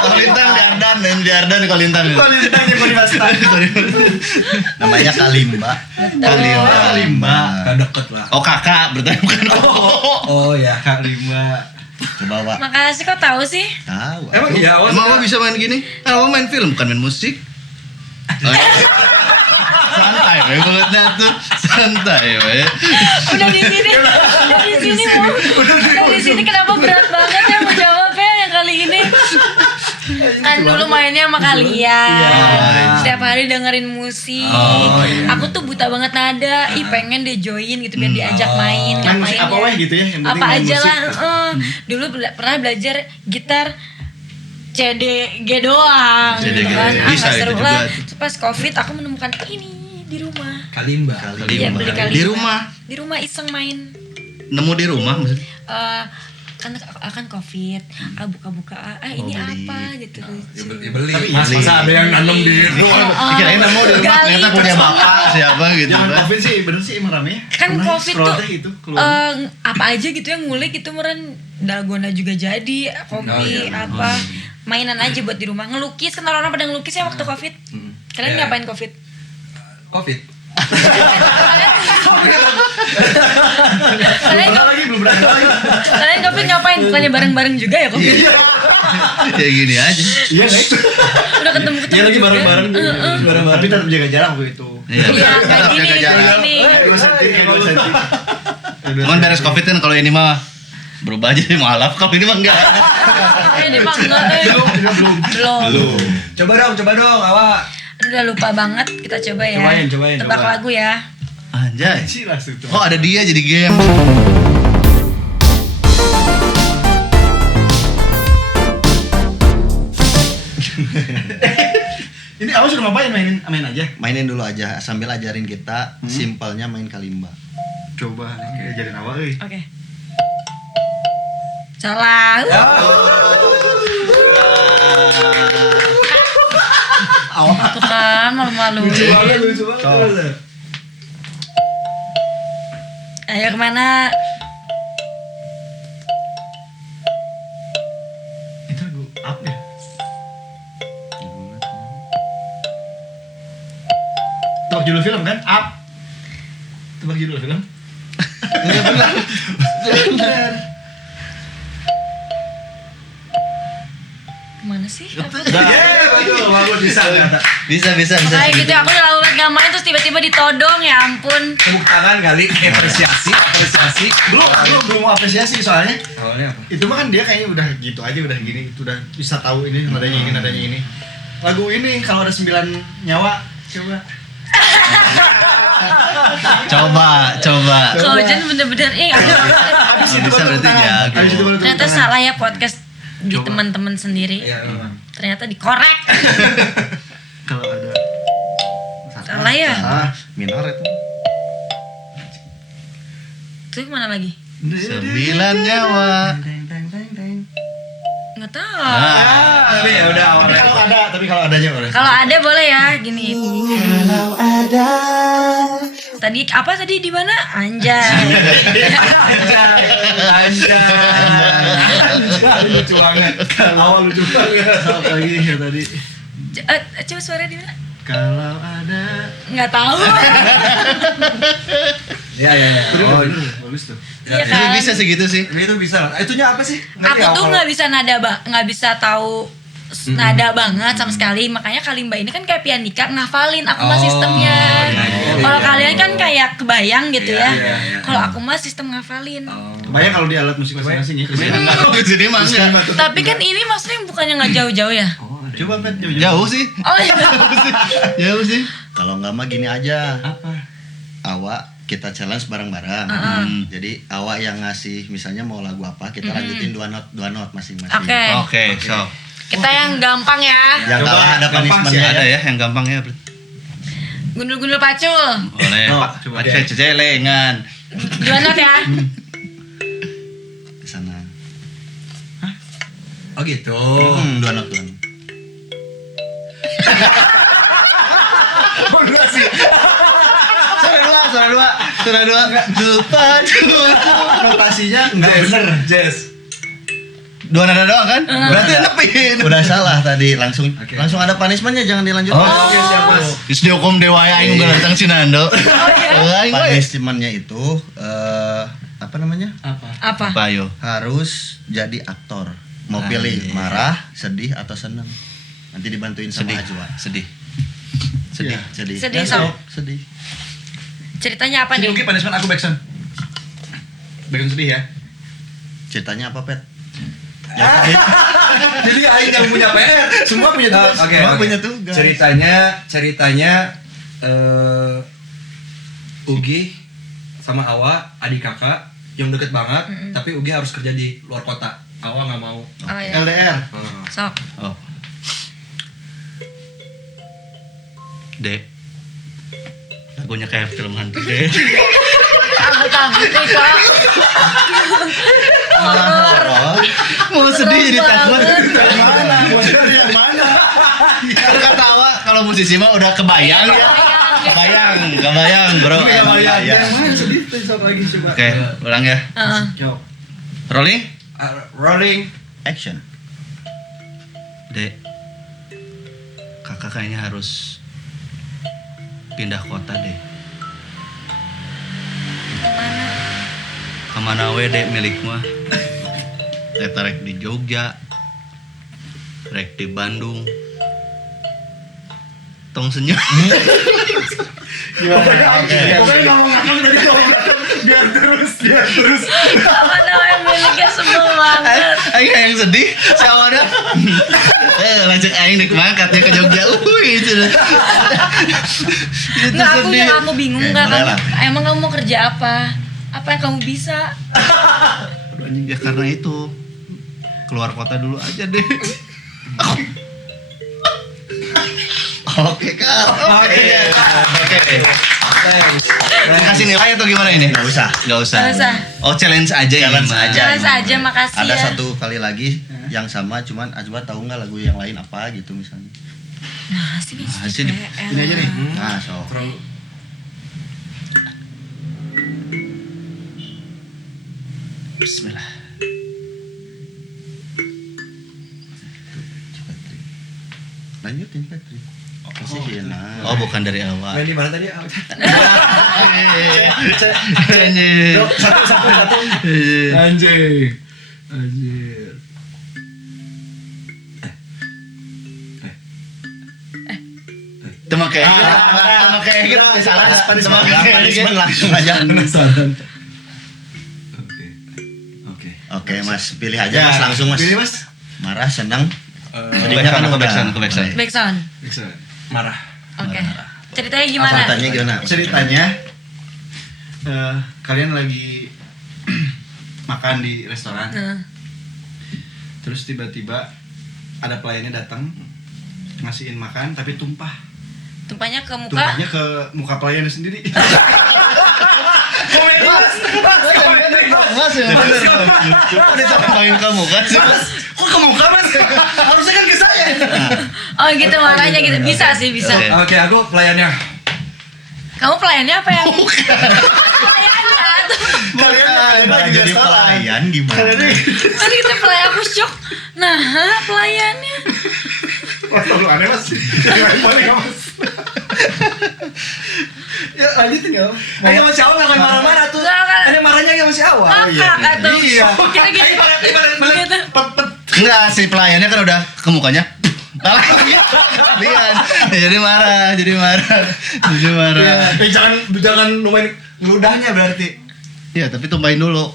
Kolintang di Ardan Kolintang. Kolintang yang mau dibastan. Namanya Kalimba. Kalimba. Gak deket lah. Oh, kakak berarti bukan koko. Oh ya. Kak Limba. Coba Wak. Makasih, kok tahu sih? Tahu. Emang iya, awas. Emang lo bisa main gini? Kan lo main film bukan main musik. Oh, iya. Santai, we bangetnya tuh. Santai, we. Udah di sini mau. Udah di sini kenapa berat banget ya mau jawabnya yang kali ini? Kan dulu mainnya sama kalian. Setiap hari dengerin musik. Oh, iya. Aku tuh buta banget nada. Ih, pengen deh join gitu biar diajak main. Main musik ngapain apa ya. weh gitu ya, yang penting Apa main aja musik. lah. Dulu pernah belajar gitar CD G doang CD gitu kan. bisa Nggak itu seru juga. lah. Terus pas Covid aku menemukan ini di rumah. Kalimba. Iya, beli Kalimba. Di rumah. Di rumah iseng main. Nemu di rumah maksudnya. Kan akan Covid. Buka-buka. Ini beli. apa gitu. Ya beli. Mas, Masa ada yang nanam di rumah? Kirain nemu di rumah Gali, ternyata punya terus bapak siapa gitu Jangan kan. Covid sih, bener sih emang rame ya. Kan Pernah Covid scroll tuh teh itu keluar. apa aja gitu yang ngulik itu meren dalgona juga jadi kopi apa mainan aja buat di rumah ngelukis kan orang-orang pada ngelukis ya waktu Covid. Kalian Ya. ngapain Covid? Covid. Kalian Belum berangkat lagi. kalian Covid ngapain? Bukannya bareng-bareng juga ya Covid? Ya gini aja. Iya guys. Udah ketemu-ketemu. Iya lagi juga. bareng-bareng. Bareng-bareng. Tapi tetap jaga jarak waktu itu. Iya. Iya, kayak gini, Jaga jarak. kayak gini. 2 cm, kayak 2 cm. Cuman beres Covid kan kalau ini mah berubah aja malaf, kalau ini mah enggak. Ini mah enggak, belum. Coba dong, awak. Aduh, udah lupa banget. Kita coba ya. Cobain. Tebak lagu ya. Anjay. Sih langsung tuh. Oh, ada dia jadi game. Ini awal sudah ngapain main aja? Mainin dulu aja sambil ajarin kita simpelnya main kalimba. Coba kayak ajarin awal euy. Oke. Salah. Tuh kan malu-malu. Lucu banget. Ayo kemana? Itu lagu up ya? Tebak judul film kan? Up. Tebak judul film. Benar. Kemana sih? Aku Bagus bisa ternyata. Bisa. kayak gitu aku udah lama nggak main terus tiba-tiba ditodong ya ampun. Tepuk tangan kali, apresiasi. Belum mau apresiasi soalnya. Awalnya apa? Itu mah kan dia kayaknya udah gitu aja, udah gini, itu udah bisa tahu ini nadanya ini. Lagu ini kalau ada 9 nyawa, coba. Coba. Kalau Jan bener-bener Bisa berarti jago. Habis itu baru tepuk ternyata tangan. salah ya podcast di teman-teman sendiri. Iya, memang. Ternyata dikorek. Kalau ada Salah ya. Minor itu. Terus mana lagi? 9 nyawa. Nggak tahu. Tapi ya udah awalnya. Tapi kalau adanya boleh. Kalau ada boleh ya gini. Kalau ada. Tadi di mana? Anjay. Anjay. Lucu banget. Awal lucu banget. Sok lagi ya tadi. Coba suara di mana? Kalau ada. Nggak tahu. Iya. Oh, Bagus tuh. Iya Itu kan? bisa segitu sih. itu bisa. Itunya apa sih? Aku tuh nggak bisa nggak bisa tahu nada banget sama sekali, makanya Kalimba ini kan kayak Pianika ngafalin aku mah sistemnya. Kalau kalian kan kayak kebayang gitu ya. Kalau aku mah sistem ngafalin. Kebayang kalau di alat musik masing-masing ya. Enggak, ke sini mah enggak. Tapi kan ini maksudnya bukannya nggak jauh-jauh ya? Coba Pet, Jauh sih. Oh iya. Jauh sih. Kalau nggak mah gini aja. Apa? Awak kita challenge bareng-bareng. Jadi awak yang ngasih misalnya mau lagu apa, kita lanjutin dua not masing-masing. Oke. Oke, so. Kita yang gampang ya. Yang Coba, kalah ada gampang punishment sih, Ada ya yang gampang ya. Gundul-gundul pacul. Boleh. Oh, Pak. coba Ada saya celengan. 2 not ya. Ke sana. Oh gitu. Dua not. Suara dua. Lupa. Notasinya enggak bener. Jazz. Dua nada doang kan? Berarti nepin. Udah salah tadi, langsung Oke. langsung ada punishmentnya, jangan dilanjutin. Oke, siap, Mas. Geus dihukum dewa aing enggak datang si Nando. Aing we. Punishmentnya itu apa namanya? Apa? Apa yo? Harus jadi aktor. Mau pilih marah, sedih atau seneng. Nanti dibantuin sama Sedih. Ajwa. Sedih. Sedih. Sedih, Ya, Sob. sedih. Ceritanya apa Sini nih? Uki punishment aku backsound. Backsound sedih ya. Ceritanya apa, Pet? Jadi Aing yang punya PR. Semua punya tugas. Oke, Semua oke. punya tugas. Ceritanya Ugi sama Awa adik kakak yang deket banget, tapi Ugi harus kerja di luar kota. Awa nggak mau. Oh iya. LDR. Sok. Oh. Dek. Lagunya kayak film hantu deh. Aku takut nih, Kak. Horor. Mau sedih jadi takut. Mana? Model yang mana? Kan kata Awa kalau musisi mah udah kebayang ya. Kebayang, bro. Yang mana sedih? Sok lagi coba. Oke, ulang ya. Heeh. Coba. Rolling. Rolling. Action. Dek. Kakak kayaknya harus pindah kota deh. Kemana we dek milik mah? Eta rek di Jogja, rek di Bandung. Tong senyum. Pokoknya ngomong apa tadi biar terus. Mana yang miliknya sebel banget. Aing yang sedih, si Awada. Lanjut aing dek mangkatnya ke Jogja. Itu. Nggak, aku bingung Oke, nggak boleh kamu. lah. Emang kamu mau kerja apa? Apa yang kamu bisa? Ya karena itu keluar kota dulu aja deh. Oke, Kak. Oke. Kasih nilai atau gimana ini? Nggak usah. Nggak usah. Nggak usah. Oh challenge aja ini Challenge mah. aja. Jelas aja, makasih Ada ya. satu kali lagi yang sama, cuman Ajwa tahu nggak lagu yang lain apa gitu misalnya. Nah, sih Masih di- Ini aja nih. Nah, so. Bismillah. Lanjutin, Patrick. Kasihin. Nah. Oh bukan dari awal. Main di mana tadi? Anjir. Satu. Anjir. Teman kayak gitu. Salah. Teman Punishment langsung aja. Oke. Oke, Mas, pilih aja Mas, langsung Mas. Pilih Mas. Marah, senang. Ke backsound. Backsound. Marah. Oke. Ceritanya gimana? Ceritanya gimana? Ceritanya kalian lagi makan di restoran. Terus tiba-tiba ada pelayannya datang ngasihin makan tapi Tumpahnya ke muka. tumpahnya ke muka pelayannya sendiri. Mas yang bener. Kok ditampain kamu kan sih Mas? Kok ke muka Mas? Harusnya kan ke saya. Oh gitu marahnya gitu. Bisa sih bisa. Oke. Oke, aku pelayannya. Kamu pelayannya apa yang? Pelayannya tuh. Kalian jadi pelayan gimana? Kan kita pelayan aku syok. Nah, pelayannya. Mas terlalu aneh Mas. Yang boleh nggak Mas? Ya lanjutin nggak? Ayo masih awal nggak marah-marah tuh. Nggak, kan. Ada marahnya kayak masih awal. Kakak atau Iya. kita gitu. Gitu. Enggak, si pelayannya kan udah ke mukanya. Lihat. Jadi marah. Jangan numain ngeludahnya berarti. Iya, tapi tumpahin dulu.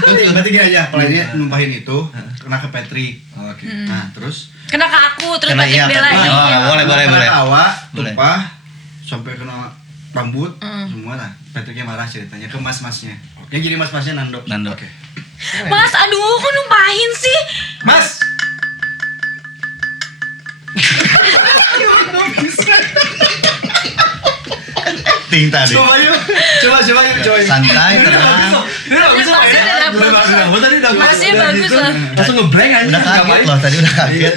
Berarti gini aja, pelayannya numpahin itu kena ke Patrick. Oke. Nah terus Kena ke aku terus Kena Patrick iya, belain. Patrick. Oh, boleh. kena ke awak, Boleh. tumpah sampai kena rambut Mm. semua lah. Patricknya marah ceritanya ke mas-masnya. Yang jadi mas-masnya Nando. Nando. Mas, aduh, kok numpahin sih? Mas. Ting tadi. Coba yuk. Santai, tenang. Ini bagus loh. Masnya Ini udah bagus. bagus. Gue tadi udah Masnya udah bagus gitu, loh. Langsung ngeblank aja. Udah kaget loh, tadi udah kaget.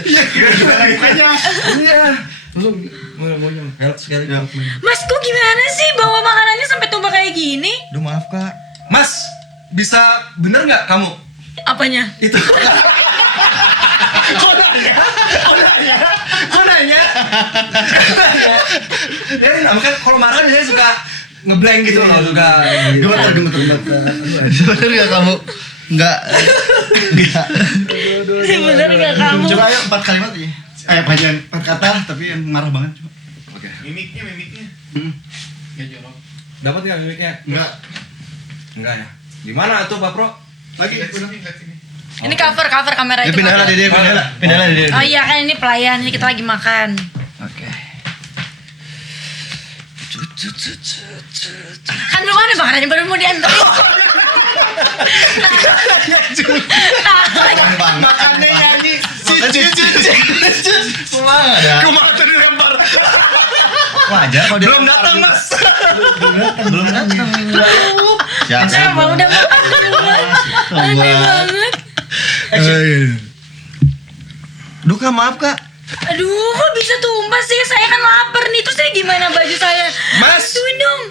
Iya. Langsung mau help sekali. Mas, kok gimana sih bawa makanannya sampai tumpah kayak gini? Duh, maaf Kak. Mas, bisa bener nggak kamu? Apanya? Itu. Kok nanya? Ya ini kan kalau marah kan biasanya suka ngeblank gitu loh, suka Gemeter. Bener gak kamu? Enggak. Bener gak kamu? Coba ayo 4 kalimat aja. Panjang 4 kata tapi yang marah banget coba. Oke. Mimiknya. Dapat nggak mimiknya? Enggak. Enggak ya. Gimana tuh Pak Pro? Lagi Lihat udah. sini. Ini cover kamera Ya itu. pindahlah cover. Dede, pindahlah Dede. Oh iya kan ini pelayan, ini kita lagi makan. Oke. Kan belum ada makanannya baru mau dianterin. Makannya nyanyi. Semangat ya. Kemana tadi lempar? Wajar kalau dia Belum datang Mas. belum datang. Kenapa udah makan duluan? Aneh banget. Duh Kak, maaf Kak. Aduh, kok bisa tumpah sih? Saya kan lapar nih. Terus saya gimana baju saya? Mas. Bantuin dong.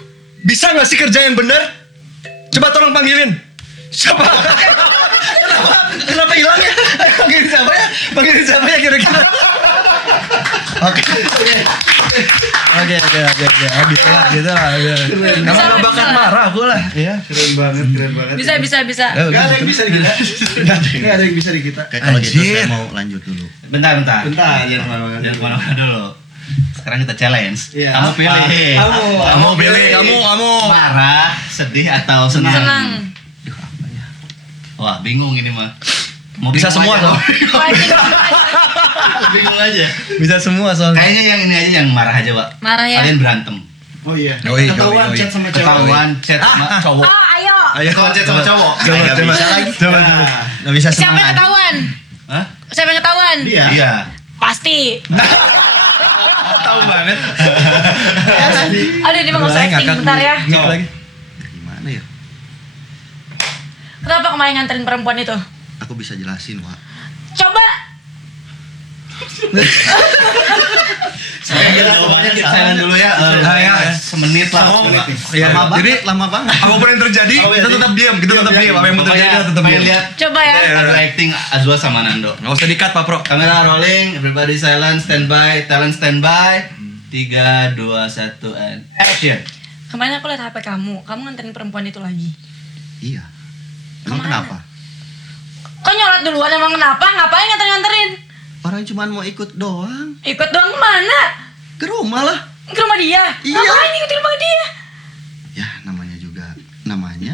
Bisa nggak sih kerja yang bener? Coba tolong panggilin. Siapa? Kenapa hilangnya? Panggilin siapa ya kira-kira? Oke. Gitu lah. Kalau nggak bakat marah aku lah. Iya. Keren banget. Bisa. Enggak ada yang bisa di kita. Enggak ada yang bisa di kita. Oke, kalau gitu Anjir. saya mau lanjut dulu. Bentar. Bentar, jangan kemana-mana. Jangan kemana-mana dulu. Sekarang kita challenge. Iya. Kamu pilih. Kamu pilih, kamu. Marah, sedih atau senang? Senang. Wah, bingung ini mah. Mau Bisa bingung semua aja. loh. Bingung aja. Bisa semua soalnya. Kayaknya yang ini aja yang marah aja, Pak. Marah ya? Kalian berantem. Oh iya. Ketahuan Chat sama cewek. Ketahuan chat sama cowok. Oh, ayo. Ketahuan chat sama cowok. Coba, Nggak coba. bisa lagi. Coba. Nggak bisa Siapa yang semangat. ketahuan? Hah? Siapa yang ketahuan? Dia. Iya. Pasti. Tahu banget. Aduh, ini mah nggak usah acting bentar ya. Lagi. Gimana ya? Kenapa kemarin nganterin perempuan itu? Aku bisa jelasin, Wak. Coba. Jawabannya kita silent dulu ya. Ya. Semenit lah. Semenit nih. Iya. Jadi Lama banget. apapun yang terjadi, kita tetap diam. Kita tetap diam. Apa yang mau terjadi, kita tetap Pengen diam. lihat Coba ya. adu acting Azwa sama Nando. Nggak usah di-cut, Pak Pro. Kamera rolling, everybody silent, standby, talent standby. 3, 2, 1, and action. Kemarin aku lihat HP kamu nganterin perempuan itu lagi. Iya. Emang Kemana? kenapa? Kok nyolot duluan emang kenapa? Ngapain nganterin? Orang cuma mau ikut doang. Ikut doang kemana? Ke rumah lah. Ke rumah dia? Iya. Ngapain ikut ke rumah dia? Ya, namanya juga. Namanya.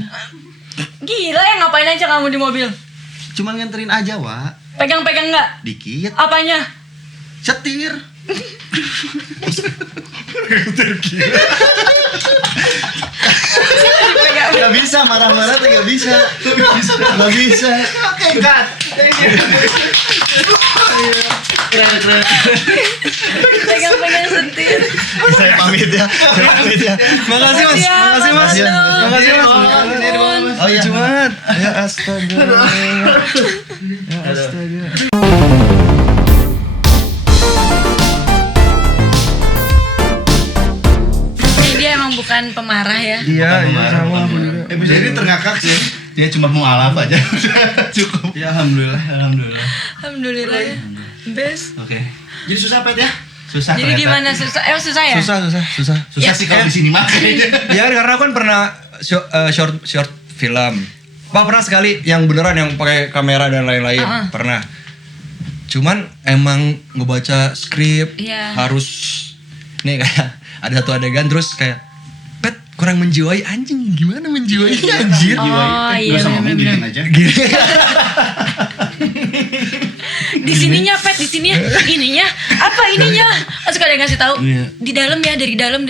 Gila ya, ngapain aja kamu di mobil? Cuman nganterin aja, Wak. Pegang-pegang nggak? Dikit. Apanya? Setir. Gak bisa marah-marah tuh gak bisa. Gak bisa. Oke, cut. Keren. Pegang-pegang setir. Saya pamit ya. Makasih Mas. Iya, Makasih Mas. makasih. Makasih Mas. Oh iya. Lucu banget. Ya astaga. Ya astaga. Dia emang bukan pemarah ya. Iya, sama aku juga. Bisa ini terngakak sih. Dia cuma mau alaf aja. Cukup. Ya alhamdulillah. Alhamdulillah ya. Best. Oke. Jadi susah Pet ya? Susah Jadi ternyata. gimana susah? Susah ya? Susah. Susah sih kalau di sini mah kayaknya. Ya karena aku kan pernah short film. Pernah sekali yang beneran yang pakai kamera dan lain-lain. Pernah. Cuman emang ngebaca skrip Iya. harus nih kayak ada satu adegan terus kayak Pet kurang menjiwai anjing gimana menjiwainya anjir. Oh iya Gak usah ngomong bener-bener. gini aja. Gini. Di sininya Pet, di sininya ininya apa ininya? Suka ada yang ngasih tahu. Iya. Di dalam ya, dari dalam.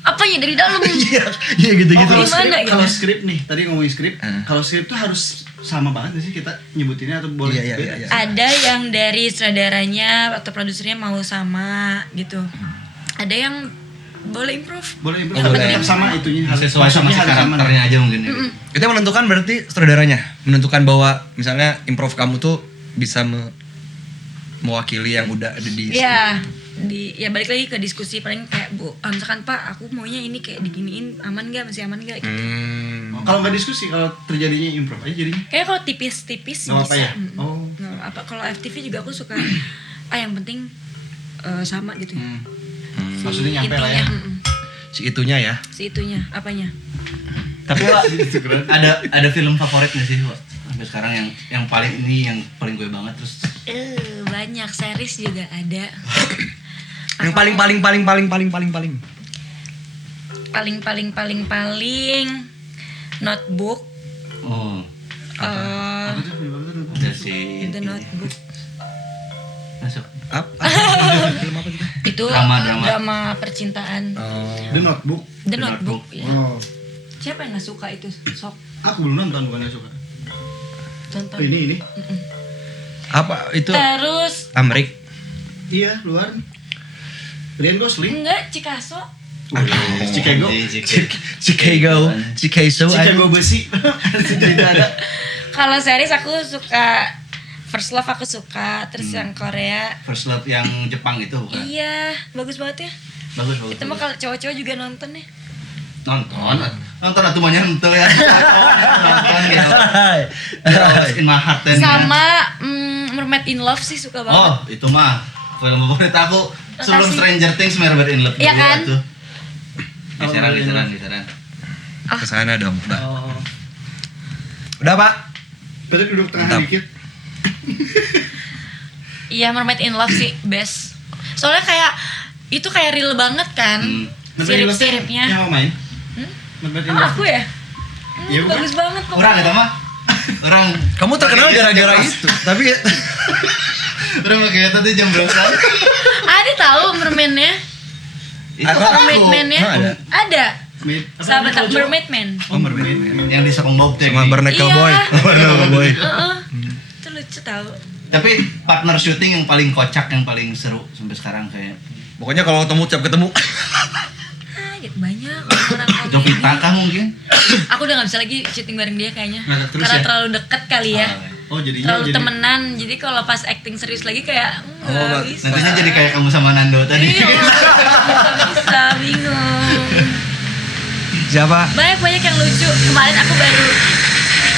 Apanya dari dalam? Iya gitu-gitu. Kalau Gimana skrip, gitu? kalau skrip nih, tadi ngomongin skrip, kalau skrip tuh harus sama banget gak sih kita nyebutinnya atau boleh Iya, beda? iya. Ada yang dari sutradaranya atau produsernya mau sama gitu. Ada yang boleh improve. Boleh improve, Oh, tapi boleh. tetap sama itunya. Sesuai sama si maksudnya harus sama. karakternya aja mungkin. Ya. Itu yang menentukan berarti sutradaranya menentukan bahwa misalnya improv kamu tuh bisa mewakili yang udah ada di Iya. Ya balik lagi ke diskusi paling kayak Bu, misalkan Pak, aku maunya ini kayak diginiin aman nggak, masih aman nggak? Gitu. Kalau nggak diskusi, kalau terjadinya improve aja jadinya. Kayak kalau tipis-tipis Nggak bisa. apa ya? Mm. Oh. Nggak apa kalau FTV juga aku suka. Yang penting sama gitu. Si Maksudnya nyampe lah ya. intinya, si itunya ya. si itunya, apanya? Tapi Wak, ada film favorit nggak sih Wak? Sampai sekarang yang paling yang paling gue banget terus. Banyak series juga ada. Yang paling Notebook. Oh, eh, ada si The Notebook. masuk. apa? Film apa gitu? Itu Drama. drama percintaan. The Notebook. The Notebook. Ya. Oh. Siapa yang nggak suka itu? Sok Aku belum nonton, bukannya suka. tonton. Oh, ini. Apa itu? Terus Amerik. Iya, luar. Ryan Gosling. enggak Chicago. Chicago. Chicago besi. Jadi ada. Kalau series aku suka First Love aku suka, terus yang Korea. First Love yang Jepang itu bukan? Iya, bagus banget ya. Bagus. Itu mah kalau cowok-cowok juga nonton ya. Nonton atuh mah nyentuh ya. Nonton gitu. In my heart and Sama Mermaid in Love sih suka banget. Oh, itu mah film favorit aku sebelum Makasih. Stranger Things, Mermaid in Love. Iya kan? Tuh. Geseran. Kesana dong, Mbak. Oh. Udah, Pak. Tadi duduk tengah Mantap. dikit. Iya, Mermaid in Love sih best. Soalnya kayak itu kayak real banget kan. Sirip-siripnya. Yang mau main? Oh, aku ya? Iya, bukan? Bagus banget pokoknya. Orang itu mah. Orang Kamu terkenal gara-gara itu. Tapi orang pakai tadi jam berapa? Ada tahu mermaidnya? Itu Mermaid Man-nya? Oh, ada. Ada. Maid. Apa Sahabat namanya, aku Cowok? Mermaid Man. Oh, Mermaid Man. Yang di Sekong Bob tuh. sama Barnacle Iya. Boy. Barnacle Boy. Heeh. Itu lucu tahu. Tapi partner syuting yang paling kocak, yang paling seru sampai sekarang kayak Pokoknya kalau ketemu. Gitu banyak orang-orang Jovita kah mungkin? Aku udah gak bisa lagi syuting bareng dia kayaknya. Nah, terus Karena ya? terlalu deket kali ya. Oh, jadinya Terlalu jadi temenan. Jadi kalau pas acting serius lagi kayak nggak bisa. Nantinya jadi kayak kamu sama Nando tadi. Iya, nggak bisa, bingung. Siapa? Banyak yang lucu. Kemarin aku baru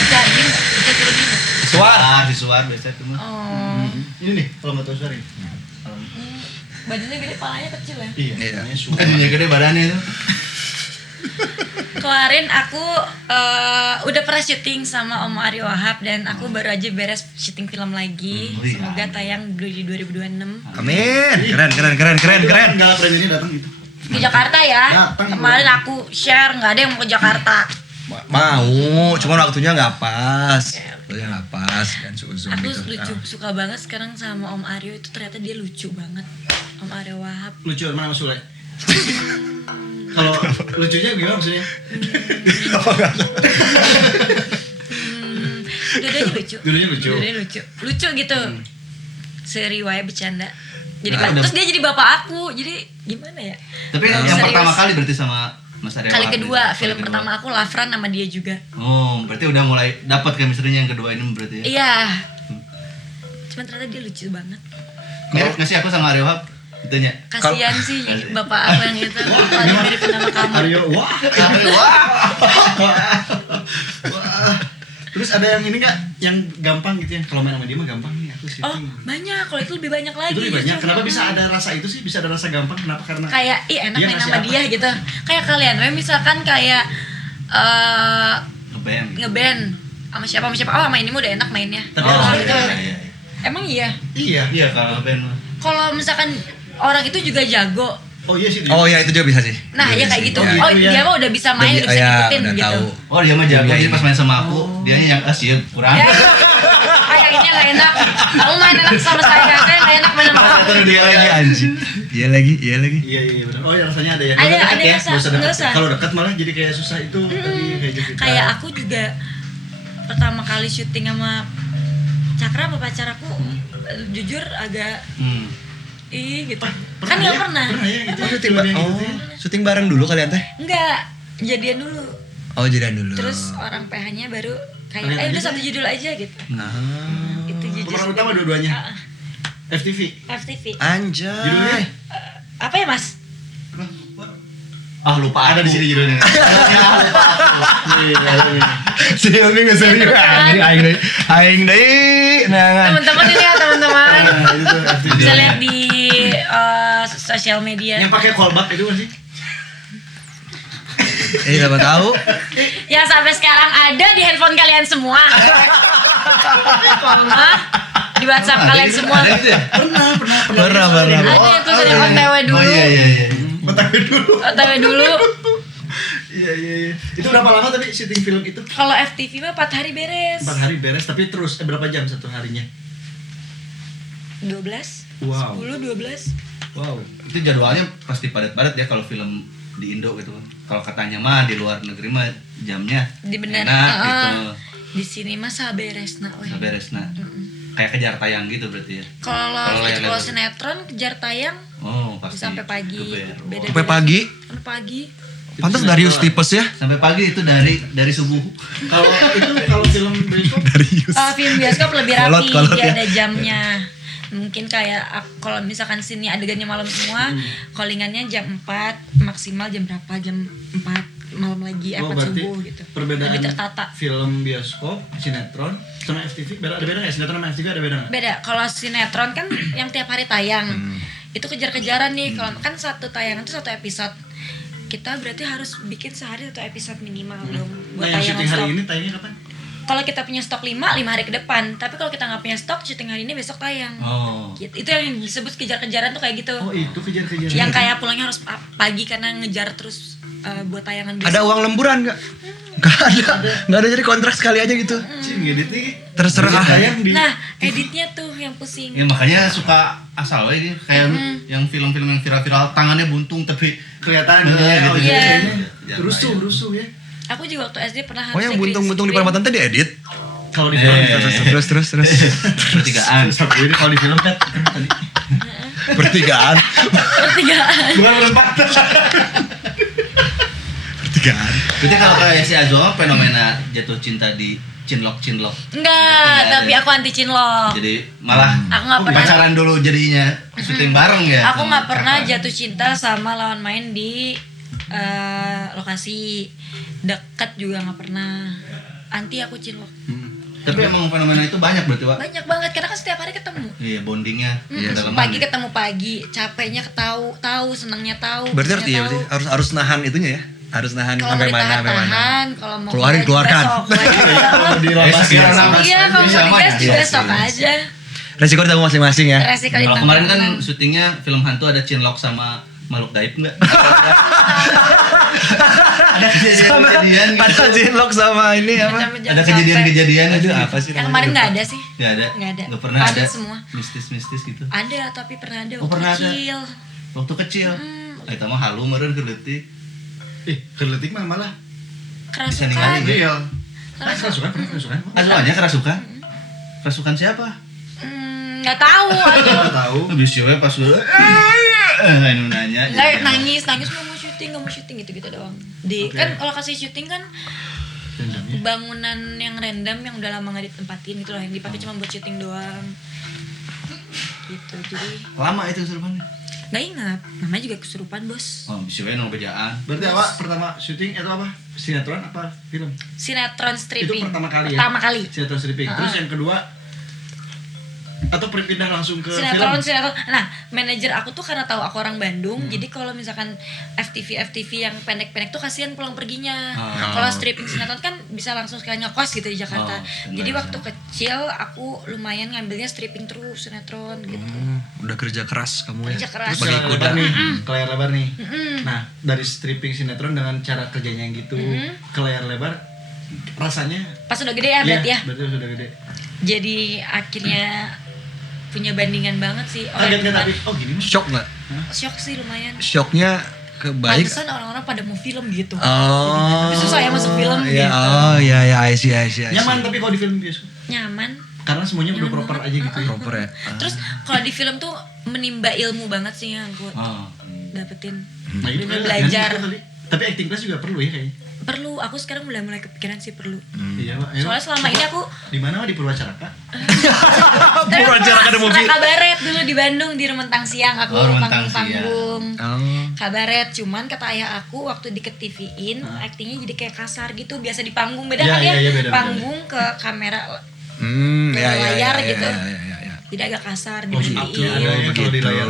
jadiin suruh gini. Di suar biasa tuh mah. Oh, ini nih kalau nggak tahu sorry. badannya gede, palanya kecil ya. Iya. Iya. Namanya Suar. Tadinya gede badannya tuh. Kemarin aku udah pernah syuting sama Om Aryo Wahab dan aku baru aja beres syuting film lagi. Semoga tayang di 2026. Amin. Keren. Enggak, friend ini datang gitu. Ke Jakarta ya. Datang. Kemarin aku share nggak ada yang mau ke Jakarta. Mau, cuman waktunya nggak pas. Waktunya nggak pas dan seuzon Aku gitu. lucu suka banget sekarang sama Om Aryo itu ternyata dia lucu banget. Om Ariel Wahab. Lucu mana Mas Sule? Kalau lucunya gimana maksudnya? Dua-duanya lucu. Dulunya lucu. Dua-duanya lucu gitu. Seriwayat bercanda. Jadi Nah, terus dia jadi bapak aku. Jadi gimana ya? Tapi yang Serius. pertama kali berarti sama Mas Ariel Kali Wahab kedua, ya? film Kali kedua. pertama aku Lafran sama dia juga. Oh, berarti udah mulai dapat chemistry-nya yang kedua ini berarti ya. Iya. Cuman ternyata dia lucu banget. Mirip nggak sih aku sama Ariel Wahab? Itunya. Kasihan sih bapak aku yang itu. Paling mirip nama kamu. Aryo, wah. Wah. Terus ada yang ini nggak? Yang gampang gitu yang kalau main sama dia mah gampang nih aku Oh syuting. banyak, kalau itu lebih banyak lagi. Itu lebih banyak. justru. Kenapa bisa ada rasa itu sih? Bisa ada rasa gampang? Kenapa? Karena Kayak enak Dia main ngasih sama apa? dia gitu. Kayak kalian, misalkan kayak Ngeband. ngeband sama siapa, oh sama ini mah udah enak mainnya. Tapi Oh, ada- gitu. iya. Emang iya. iya. Iya kalau ngeband mah. Kalau misalkan orang itu juga jago. Oh iya sih. Oh ya itu juga bisa sih. Nah, ya kayak gitu. Oh, Oh, gitu ya. dia mah udah bisa main, udah bisa ngikutin udah gitu. tahu. Oh dia mah jago, Iya, jadi iya. pas main sama aku, dianya yang sih kurang. Ya, kayak ini nggak enak. Kamu main enak sama saya nggak enak main sama kamu. Terus dia lagi anjing. Iya lagi. Iya iya benar. Oh ya rasanya ada ya. Ada- Nggak ada dekat rasa, Nggak usah nggak dekat. usah. Kalau dekat malah jadi kayak susah itu tadi kayak gitu. Kayak aku juga pertama kali syuting sama Cakra apa pacar aku, jujur agak gitu. Kan nggak pernah. Pernah ya gitu. Oh, syuting Film yang oh, gitu ya. syuting bareng dulu kalian teh? Enggak, jadian dulu. Oh jadian dulu. Terus orang PH-nya baru kayak Kalian aja udah deh. satu judul aja gitu. Ah, Itu jujur. Pemeran utama dua-duanya. Ah, FTV. FTV. anjay. Judulnya Apa ya, Mas? Ah lupa ada di sini judulnya. Si Yogi nggak serius. Aing deh, nangan. Teman-teman ini ya, teman-teman. Nah, itu FTV. Bisa lihat di sosial media. Yang pakai callback itu kan sih? Siapa tahu? Yang sampai sekarang ada di handphone kalian semua. Hah? Di WhatsApp kalian semua. Ada gitu ya? Pernah. Ada yang tulisannya OTW dulu. Oh iya. Betawi dulu. OTW dulu. Iya. Itu berapa lama tapi syuting film itu? Kalau FTV mah 4 hari beres. 4 hari beres tapi terus berapa jam satu harinya? 12. Wow. 10, 12. Wow. Itu jadwalnya pasti padat-padat ya kalau film di Indo gitu kan. Kalau katanya mah di luar negeri mah jamnya Di bener. enak gitu. Di sini mah saberesna we. Saberesna. Kayak kejar tayang gitu berarti ya. Kalau layar kalau lebar. sinetron kejar tayang Oh, pasti. sampai pagi. Keber. Beda- Sampai pagi. Sampai pagi. Pantas Darius tipes ya. Sampai pagi itu dari subuh. Kalau film bioskop Darius. Film bioskop lebih Kolot, rapi, kolot dia ya. ada jamnya. Mungkin kayak kalau misalkan sini adegannya malam semua, callingannya jam 4, maksimal jam berapa? Jam 4 malam lagi, Oh, 4 berarti subuh gitu. perbedaan Lebih tertata. film bioskop, sinetron sama FTV ada beda nggak? Sinetron sama FTV ada beda nggak? Beda. Kalau sinetron kan yang tiap hari tayang. Itu kejar-kejaran nih. Kalau kan satu tayangan itu satu episode. Kita berarti harus bikin sehari satu episode minimal dong buat Nah yang tayang syuting hari non-stop. ini tayangnya kapan? Kalau kita punya stok 5 hari ke depan. Tapi kalau kita nggak punya stok, syuting hari ini besok tayang. Oh. Gitu. Itu yang disebut kejar-kejaran tuh kayak gitu. Oh itu kejar-kejaran. Yang kayak pulangnya harus pagi karena ngejar terus buat tayangan besok. Ada uang lemburan nggak? Nggak ada jadi kontrak sekali aja gitu. Cing ngedit nih. Terserah. Tayang di Nah, editnya tuh yang pusing. Ya makanya suka asal we ini kayak yang film-film yang viral-viral tangannya buntung tapi kelihatan Nah, ya. gitu. Oh, Iya. iya. Rusuh ya. Aku juga waktu SD pernah Oh harus yang green buntung-buntung di screen. perempatan tadi edit. Kalau di film Terus. pertigaan. ini kalau di film kan tadi Pertigaan. Pertigaan. bukan berempat. Pertigaan. Berarti kalau kayak si Azo fenomena jatuh cinta di cinlok. Enggak, tapi aku anti cinlok. Jadi malah Aku nggak pernah. pacaran dulu jadinya syuting bareng ya. Aku sama nggak pernah kakak. jatuh cinta sama lawan main di lokasi dekat juga nggak pernah. Anti aku cinlok. Tapi emang fenomena itu banyak berarti, Pak. Banyak banget karena kan setiap hari ketemu. Iya, bondingnya. Dalaman Pagi ya. ketemu pagi, capeknya tahu, senangnya tahu. Berarti pusingnya artinya tahu. harus nahan itunya ya. Harus nahan Kalau sampai mau mana sampai mana. ditahan, kalau mau Keluarin, keluar keluarkan. juga sok, keluarin. Di lapas sekiranya biasa. sama. Iya, kalau Bisa mau digas aja. juga Iya sok sih. aja. Resiko ditanggung masing-masing ya. Resiko Kalau ditanggung. kemarin kan syutingnya film hantu ada cinlok sama makhluk gaib enggak? Ada kejadian-kejadian gitu. Ada cinlok sama ini apa? Jam-jam Ada sampai- kejadian-kejadian Aduh, itu apa sih Yang namanya? kemarin nggak ada sih. Nggak ada. Nggak ada. Nggak pernah Ada ada. semua. Mistis-mistis gitu. Ada tapi pernah ada Oh, waktu pernah ada. kecil. Waktu kecil. Eta mah halu meureun geuletik. Kerletik mah malah Bisa Kerasukan. ninggalin. real. Kerasukan. Pernah kerasukan. Aslinya kerasukan. Kerasukan siapa? Nggak tahu. Aduh. Nggak tahu. Habis we pas udah anu nanya. Nggak nangis nggak mau syuting gitu doang. Kan kalau kasih syuting kan bangunan yang random yang udah lama nggak ditempatin gitu loh, yang dipakai cuma buat syuting doang. Gitu. Jadi Lama itu kesurupannya. nggak ingat. Namanya juga kesurupan, Bos. Oh, bisa we nu bejaan. Berarti awak pertama syuting itu apa? Sinetron apa film? Sinetron stripping. Itu pertama kali ya? Pertama kali. Sinetron stripping. Terus yang kedua atau pindah langsung ke Sinetron. film? Nah, manajer aku tuh karena tahu aku orang Bandung, jadi kalau misalkan FTV yang pendek-pendek tuh kasihan pulang perginya. Kalau stripping sinetron kan bisa langsung sekali ngekos gitu di Jakarta. Jadi waktu kecil aku lumayan ngambilnya stripping terus sinetron gitu. Udah kerja keras kamu ya. Kerja keras. Bagi Layar kuda. lebar nih, ke layar lebar nih. Nah, dari stripping sinetron dengan cara kerjanya yang gitu ke layar lebar, rasanya Pas udah gede ya berarti ya. Berarti sudah gede. Jadi akhirnya punya bandingan banget sih. Kaget nggak tapi? Oh gini mas. Shock nggak? Shock sih lumayan. Shocknya kebaik. Pantesan orang-orang pada mau film gitu. Oh. Tapi susah ya masuk film Iya, gitu. oh iya I see. Nyaman tapi kalau di film bioskop. Nyaman. Karena semuanya udah Nyaman proper banget. aja gitu ya. Proper ya. Terus kalau di film tuh menimba ilmu banget sih yang aku Oh. dapetin. Nah, itu Bener kan belajar. latihan itu kali. Tapi acting class juga perlu ya kayaknya. Perlu, aku sekarang mulai kepikiran sih perlu. Iya, Pak. Soalnya selama ini aku di mana di Purwacaraka? Purwacaraka ada movie. Kabaret dulu di Bandung di Rementang Siang aku Oh, Rementang panggung-panggung. Oh. Kabaret cuman kata ayah aku waktu di TV-in aktingnya jadi kayak kasar gitu, biasa di panggung beda Iya, kan ya. iya, beda. Panggung ke kamera Ya, layar gitu. Ya. Jadi agak kasar Oh, dibandingin. gitu. Ada ya kalau di begitu. layar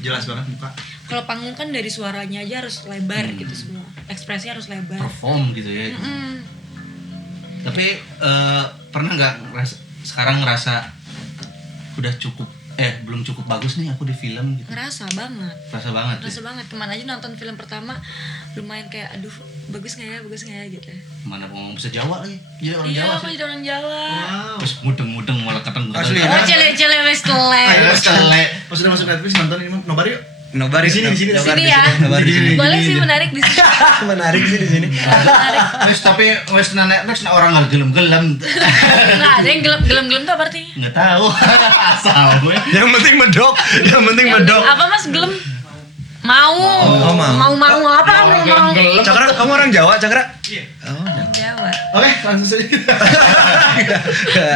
jelas banget muka. Kalau panggung kan dari suaranya aja harus lebar gitu semua. Ekspresinya harus lebar. Perform gitu ya. Mm. Tapi pernah nggak sekarang ngerasa udah cukup belum cukup bagus nih aku di film gitu. Ngerasa banget. Rasa banget. Ngerasa banget. Kemana aja nonton film pertama lumayan kayak aduh bagus nggak ya gitu. Mana ngomong bisa Jawa lagi. Jadi orang Iya, Jawa aku sih. jadi orang Jawa. Wow. Terus mudeng-mudeng malah keteng. Asli. Oh, cele-cele wes telek. Ayo sekali. Pas sudah masuk Netflix nonton ini nobar yuk. Nobar Di sini, di sini. Nobar Sini ya. Nobar di sini. Boleh sih menarik di sini. Menarik sih di sini. Menarik. Wes tapi wes na Netflix na orang nggak gelem-gelem. Nggak ada yang gelem-gelem tuh apa artinya? Nggak tahu. Asal gue. Yang penting medok, yang penting medok. Apa Mas gelem? Mau. Oh, mau. Mau apa kamu mau? Cakra, kamu orang Jawa, Cakra? Iya. Oh. Jawa. Oke, langsung saja.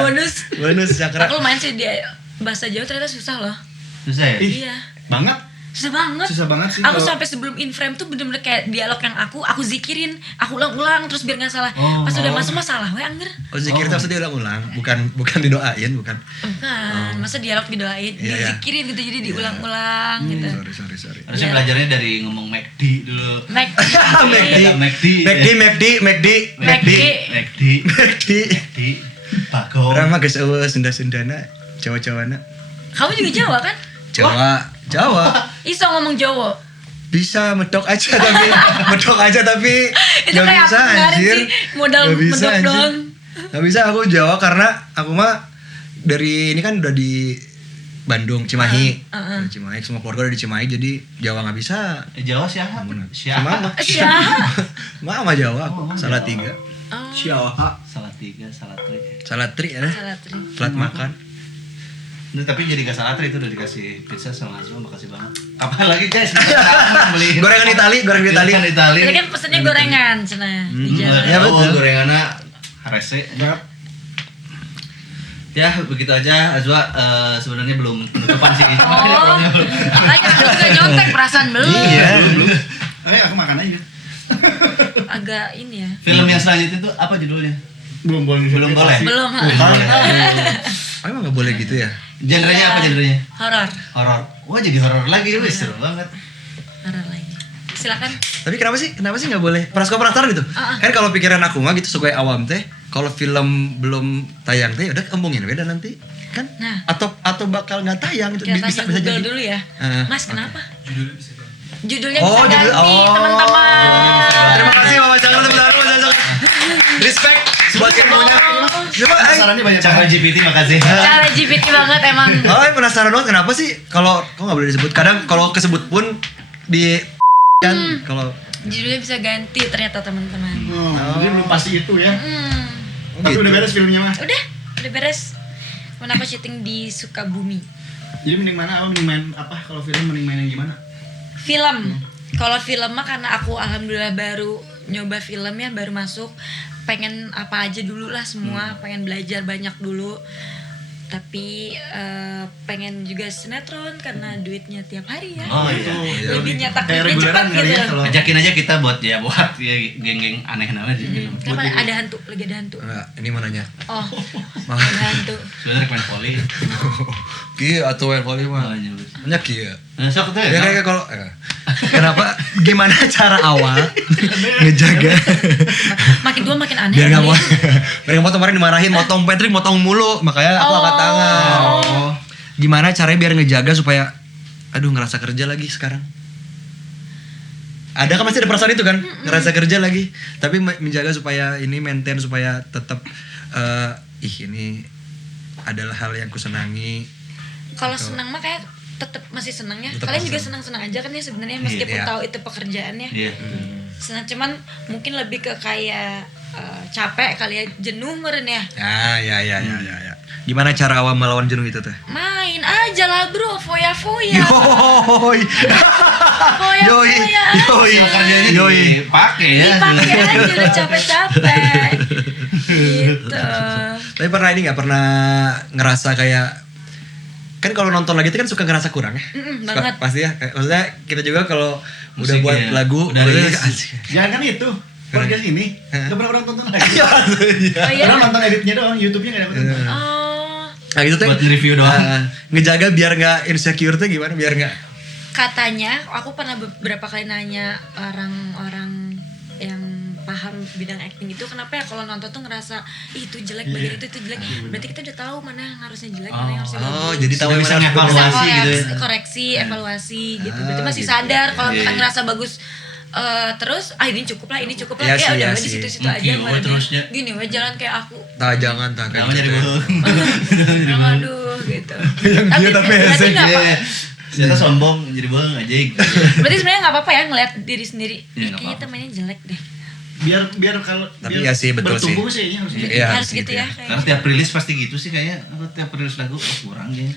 Bonus. Bonus Cakra. Aku lumayan sih dia bahasa Jawa ternyata susah loh. Susah ya? Iya. Banget. Susah banget. Susah banget sih Aku kalau- sampai sebelum in frame tuh bener-bener kayak dialog yang aku zikirin, aku ulang-ulang terus biar nggak salah. Oh. Pas udah masuk masalah, we anger. Oh, zikir itu maksudnya ulang-ulang, bukan didoain, bukan. Bukan, masa dialog didoain, Iya, iya. dizikirin gitu jadi diulang-ulang gitu. Sorry. Harusnya Iya. belajarnya dari ngomong McD dulu. Mac. McD. Bagong. Orang mah geus eueus Sunda-Sundana, Jawa-Jawana. Kamu juga Jawa kan? Jawa. Iso ngomong Jawa. Bisa medok aja tapi Itu nggak kayak bisa aku kemarin anjir. sih, modal Nggak bisa, medok anjir. doang. Nggak bisa aku Jawa karena aku mah dari ini kan udah di Bandung, Cimahi. Dari Cimahi, semua keluarga udah di Cimahi jadi Jawa nggak bisa. Jawa siapa? Mama. Mama Jawa aku. Salah tiga. Oh, Siapa? Salah tiga, salah tri. Salah tri ya. salah tri. Telat makan. Nah, tapi jadi gak salah tri itu udah dikasih pizza sama Azma, makasih banget. Kapan lagi guys? Beli Gorengan Itali. Gorengan Itali. Tadi kan pesennya gorengan cenah di jalan. Ya, betul. Gorengannya harese. Ya begitu aja Azwa, sebenarnya belum penutupan sih. Oh, makanya aku juga nyontek perasaan belum. Iya. Oke, aku makan aja. Agak ini ya. Film yang selanjutnya itu apa judulnya? Belum boleh. Belum boleh. Belum. Oh, emang nggak boleh gitu ya? Genrenya apa genrenya? Horor. Horor. Wah jadi horor lagi, wih seru banget. Horor lagi. Silakan. Tapi kenapa sih nggak boleh? Suka penasaran gitu. Kan kalau pikiran aku mah gitu sebagai awam teh, kalau film belum tayang teh udah embungin beda nanti kan? Nah. Atau bakal nggak tayang gitu. Kita Bisa tanya Google jadi. dulu ya. Mas kenapa? Judulnya Oh, bisa ganti judul. Oh. teman-teman. Terima kasih Bapak Cakra. Respect buat ilmunya. Coba Sarannya banyak Cakra banget. GPT makasih. Cara GPT banget emang. Oh, penasaran banget kenapa sih kalau kok nggak boleh disebut? Kadang kalau kesebut pun di kan kalau Judulnya bisa ganti ternyata teman-teman. Jadi belum pasti itu ya. Tapi Gitu. udah beres filmnya mah. Udah beres. Mana aku syuting di Sukabumi. Jadi mending mana? Mending main apa? Kalau film mending main yang gimana? Film. Kalau film mah karena aku alhamdulillah baru nyoba film ya, baru masuk. Pengen apa aja dulu lah semua, pengen belajar banyak dulu. Tapi pengen juga sinetron karena duitnya tiap hari ya. Oh iya. Lebih nyetak Kayak duitnya cepat reguleran kali gitu. ya kalau Ajakin aja kita buat ya geng-geng aneh namanya di film. Kenapa ada hantu? Lagi ada hantu. enggak, ini mau nanya. Oh, ada hantu. Sebenarnya main volley. Ki atau yang volley Oh, mah. iya, betul. Banyak ki ya. Nah, sok tuh Ya ya. kayak kalau kenapa gimana cara awal ngejaga Makin tua makin aneh. biar nggak kali mau ya. biar nggak motong kemarin dimarahin motong Patrick motong mulu makanya aku angkat tangan. Oh. Gimana caranya biar ngejaga supaya aduh ngerasa kerja lagi sekarang? Ada kan masih ada perasaan itu kan ngerasa kerja lagi tapi menjaga supaya ini maintain supaya tetap ini adalah hal yang kusenangi. Kalau senang mah kayak tetap masih senang ya. Tetep Kalian juga masih senang-senang aja kan ya sebenarnya meskipun Iya. tahu itu pekerjaannya. Iya. Senang cuman mungkin lebih ke kayak capek kali ya, jenuh meren ya. Ya. Gimana cara awal melawan jenuh itu teh? Main aja lah bro, foya-foya. Yoi. Yoi. Yoi. Kerjanya Yoi. dipakai ya. Dipakai aja udah capek-capek. Gitu. Tapi pernah ini nggak pernah ngerasa kayak kan kalau nonton lagi itu kan suka ngerasa kurang ya? Banget. Pasti ya. Kayak, maksudnya kita juga kalau udah Musik buat ya. lagu Udah maksudnya rilis. asik. Jangan kan itu. Podcast ini nggak pernah orang tonton lagi. Oh iya. Karena nonton editnya doang, YouTube-nya nggak ada yang tonton. Oh, Nah gitu tuh. Buat review doang. Ngejaga biar nggak insecure tuh gimana? Biar nggak katanya aku pernah beberapa kali nanya orang-orang yang paham bidang acting itu kenapa ya kalau nonton tuh ngerasa ih itu jelek bagian itu jelek, berarti kita udah tahu mana yang harusnya jelek mana yang harusnya bagus. Oh, jadi tahu Sudah yang bisa mana harus ngevaluasi. Bisa Evaluasi gitu ya. koreksi, evaluasi gitu. Berarti masih gitu. sadar kalau Iya, kita iya. ngerasa bagus terus ini cukup lah, ini cukup Iya lah. sih, Ya udah iya di sih. situ-situ Mungkin, aja oh, mana terusnya. gini wah jalan kayak aku. Nah, jangan tak kayak Namanya jadi gitu. bohong. Aduh gitu. Yang dia tapi berarti hesek. nggak apa- Iya. Ternyata sombong jadi bohong aja. berarti sebenarnya nggak apa-apa ya ngeliat diri sendiri. Iya, Ih, nggak kayaknya apa-apa. temannya jelek deh. Biar kalau Tapi biar ya sih, betul sih. bertumbuh sih harus gitu. Iya, Harus gitu ya. Karena kayaknya. tiap rilis pasti gitu sih kayaknya. Aku tiap rilis lagu kurang ya.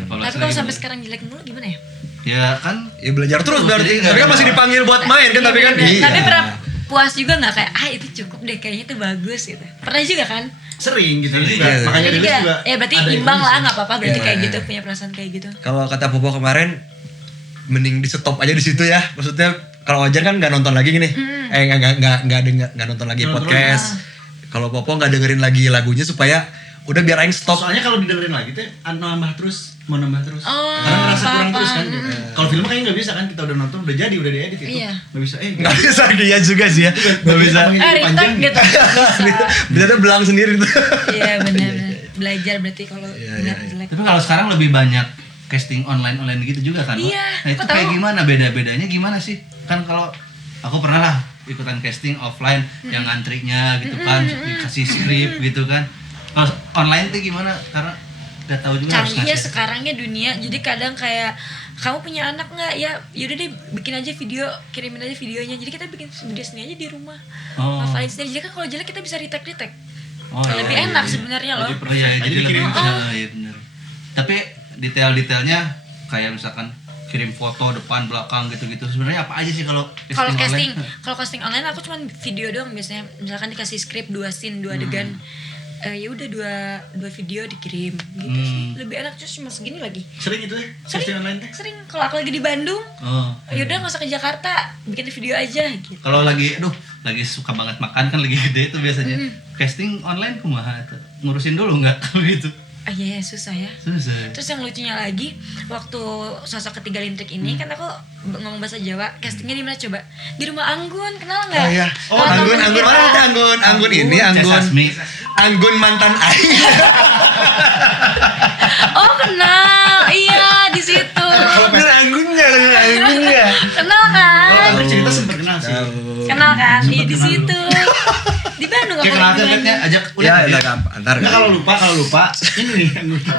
Tapi kalau sampai sekarang jelek mulu gimana ya? Ya kan Ya belajar terus Terus, berarti. jadi Tapi kan nggak- masih dipanggil buat main kan tapi kan. Iya, Iya. tapi pernah puas juga nggak kayak itu cukup deh kayaknya itu bagus gitu. Pernah juga kan? Sering gitu Sering. juga. Iya. Makanya Jadi rilis juga, juga. ya berarti ada imbang lah rilis. nggak apa-apa berarti Iya. kayak gitu punya perasaan kayak gitu. Kalau kata Popo kemarin mending di stop aja di situ ya. Maksudnya kalau Wajar kan nggak nonton lagi gini. Nggak nonton lagi Nonton podcast. Kalau Popo nggak dengerin lagi lagunya supaya udah biar aing stop. Soalnya kalau didengerin lagi tuh nambah terus, mau nambah terus. Oh, Karena ngerasa kurang paham, terus kan. paham. Kalau film kayaknya nggak bisa kan, kita udah nonton, udah jadi, udah diedit itu. Iya. Nggak bisa. Nggak bisa dia juga sih ya. Nggak bisa. Retake Panjang gitu. Bisa. Bisa tuh belang sendiri tuh. Iya benar. Belajar berarti kalau Iya, ngeliat iya. jelek. Tapi kalau sekarang lebih banyak casting online gitu juga kan? Wak? Iya, Nah itu aku kayak tahu. gimana beda-bedanya gimana sih? Kan kalau aku pernah lah ikutan casting offline yang ngantrinya gitu kan, dikasih skrip gitu kan. Kalau online tuh gimana? Karena gak tahu juga harus Canggihnya ngasih. sekarangnya dunia, jadi kadang kayak kamu punya anak nggak ya yaudah deh bikin aja video, kirimin aja videonya, jadi kita bikin video sendiri aja di rumah, Oh. ngafalin sendiri. Jadi kan kalau jelek kita bisa retake Oh, lebih iya, enak iya. sebenarnya loh. Oh iya, Aja jadi lebih dikirim. iya benar. Tapi detail-detailnya kayak misalkan kirim foto depan belakang gitu-gitu. Sebenarnya apa aja sih kalau Kalau casting, online? kalau casting online aku cuma video doang biasanya. Misalkan dikasih skrip 2 scene, 2 adegan. Ya udah dua video dikirim gitu sih. Lebih enak terus cuma segini lagi. Sering itu ya, casting online teh. Sering kalau aku lagi di Bandung, Oh. ya udah nggak usah ke Jakarta, bikin video aja gitu. Kalau lagi lagi suka banget makan kan lagi gede tuh biasanya. Casting online kumaha tuh? Ngurusin dulu enggak kalau gitu? Ah iya susah ya. Susah. Terus yang lucunya lagi waktu sosok ketiga Lintrik ini kan aku ngomong bahasa Jawa, castingnya di mana coba? Di rumah Anggun, kenal nggak? Oh iya. Oh, Kalau Anggun temen mana kita- tuh Anggun ini Anggun. Sasmi. Anggun mantan aing. Oh kenal, iya di situ. Anggunnya. Kenal kan? Kalau cerita sempet kenal sih. Kenal kan? Iya di situ. Di Bandung Kayak aku kenalkan lagi katanya ajak Ya, udah gampang. Ntar Nah, kalau lupa ini nih yang lupa.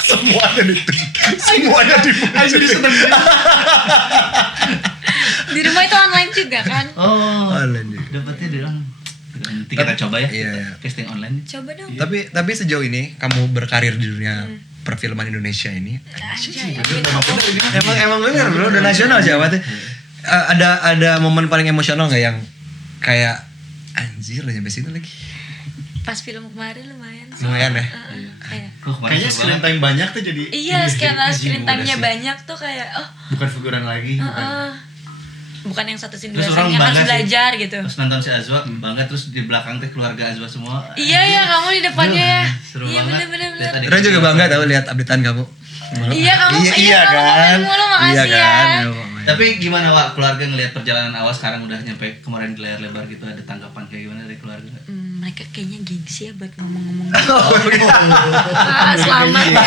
semuanya semuanya Ayo jadi seneng. di rumah itu online juga kan. Oh. Online juga. Dapatnya dia bilang nanti kita coba ya. Iya, iya. Casting online. Coba dong. Tapi sejauh ini kamu berkarir di dunia perfilman Indonesia ini Anjay, emang bener bro, udah nasional siapa tuh. Ada momen paling emosional nggak yang kayak anjir udah nyampe situ lagi? pas film kemarin lumayan sih. Lumayan ya? Kayak Kayaknya screen time banyak tuh jadi. iya, screen time-nya banyak tuh kayak Bukan figuran lagi. bukan yang satu scene Terus dua orang scene yang harus bangga sih. belajar gitu. Pas nonton si Azwa bangga, terus di belakang teh keluarga Azwa semua. Iya ya, kamu di depannya ya. Seru Iya banget. bener. Lihat adik Ra juga bangga tahu lihat updatean kamu. Iya kamu, Iya kamu kan? komen mulu, makasih Iya kan? ya. Tapi gimana Wak, keluarga ngelihat perjalanan awal sekarang udah nyampe kemarin di layar lebar gitu, ada tanggapan kayak gimana dari keluarga? Mereka kayaknya gengsi ya buat ngomong-ngomong. Selamat ya.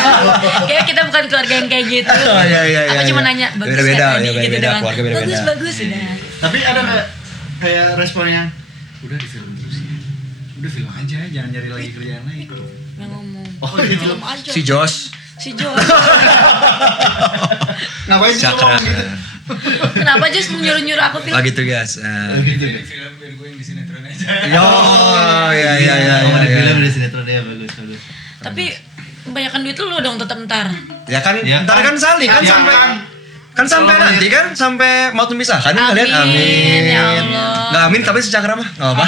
Kayak kita bukan keluarga yang kayak gitu. Oh, iya. Aku cuma nanya bagus Beda-beda, nggak tadi ya, gitu beda-beda, doang. keluarga beda-beda. Bagus udah. Tapi ada nggak kayak respon yang udah di film terus ya, udah film aja, jangan nyari lagi kerjaan lain. Nggak ngomong. Oh, di iya. film aja. Si Jos. Si Jo. Ngapain sih Cakra. ngomong gitu? Kenapa Jos nyuruh-nyuruh aku film? Lagi tuh guys. Gitu. Yo, ya. Oh, di film di sinetron ya, bagus. Tapi kebanyakan duit lu dong tetap ntar. Ya kan, Ya ntar kan. kan saling kan Ya sampai kan. sampai nanti kan sampai mau memisahkan kan kalian Amin, ya Allah. Nggak amin tapi secakra mah nggak apa.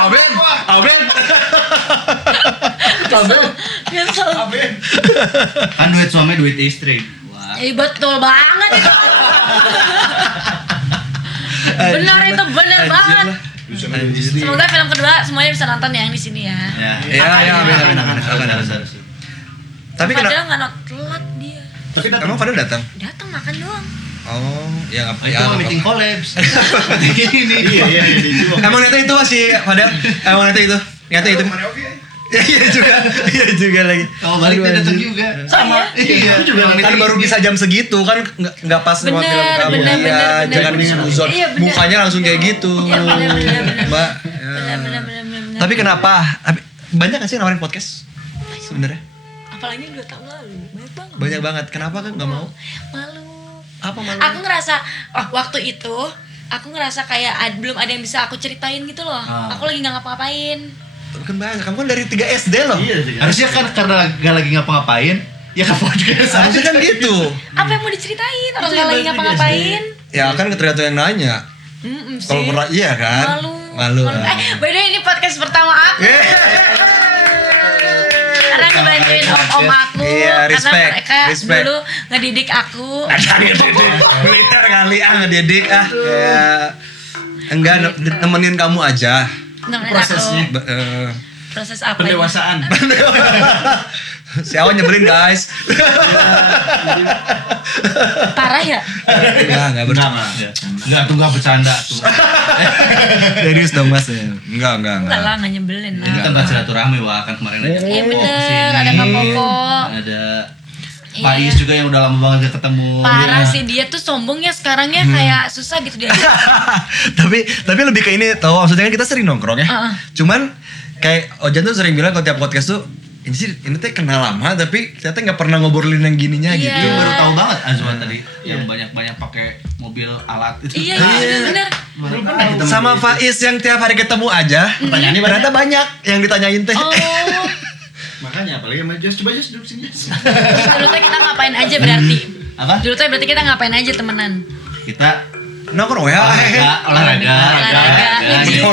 Amin. Amin. Nyesel. Kan duit suami duit istri. Wah. Betul banget itu. Benar itu benar banget. Semoga film kedua semuanya bisa nonton ya yang di sini ya. Ya, amin. Harus. Tapi kenapa? Padahal nggak telat dia. Tapi Emang Fadel datang? Datang makan doang. Oh, ya nggak. itu Ya, mah nggak meeting apa-apa. collabs. Meeting ini. Iya. Emang nyata itu masih Fadel? Emang nyata itu? Nyata itu? Iya juga lagi. Kalau balik dia datang juga. Sama. Iya. Aku juga Kan baru bisa jam segitu kan nggak pas sama Bener, film kamu. bener, Iya, bener. jangan suzon. Iya, bener. Mukanya langsung kayak gitu. Iya, bener. Mbak. ya. Benar. Tapi kenapa? Banyak nggak sih yang nawarin podcast? Sebenarnya Apalagi 2 tahun lalu, banyak banget. banyak banget. Kenapa kan nggak mau? Malu. Apa malu? Aku ngerasa waktu itu aku ngerasa kayak belum ada yang bisa aku ceritain gitu loh. Aku lagi nggak ngapa-ngapain. Kan banyak. Kamu kan dari 3 SD loh. Harusnya kan karena gak lagi ngapa-ngapain, ya ke podcast aja. Harusnya kan gitu. Apa yang mau diceritain? Orang Itu nggak yang lagi balik ngapa-ngapain. Ya kan tergantung yang nanya. Sih. Kalau pernah iya kan? Malu. By the way, ini podcast pertama aku. Karena ngebantuin om-om aku. Iya, respect, Karena mereka respect. dulu ngedidik aku. Militer kali ngedidik kayak enggak nemenin kamu aja. Nemenin Prosesnya. aku. Proses apa? ya? Pendewasaan. Si Awan nyebelin guys. Parah ya? Enggak bercanda. Enggak tuh enggak bercanda tuh. Serius dong mas ya? Enggak. Enggak lah, nggak nyebelin lah. Ini tempat silaturahmi wah kan kemarin aja. Iya Koko bener, kesini. ada Kak Koko. Ada Iya. Faiz juga yang udah lama banget gak ketemu. Parah Iya. sih, dia tuh sombongnya sekarang ya kayak susah gitu dia. tapi lebih ke ini tau maksudnya kan kita sering nongkrong ya. Cuman kayak Ojan tuh sering bilang kalau tiap podcast tuh ini teh kenal lama tapi ternyata nggak pernah ngobrolin yang gininya Iya. gitu. Dia baru tahu banget Azwa tadi yang banyak-banyak pakai mobil alat itu. Iya bener. Baru pernah kita Sama Faiz yang tiap hari ketemu aja. Pertanyaannya Ternyata banyak yang ditanyain teh. Oh, Makanya apalagi sama Jos, coba Jos duduk sini. Jos. terus dulu tuh kita ngapain aja berarti? Apa? Dulu tuh berarti kita ngapain aja temenan? Kita Nongkrong ya. olahraga. Mending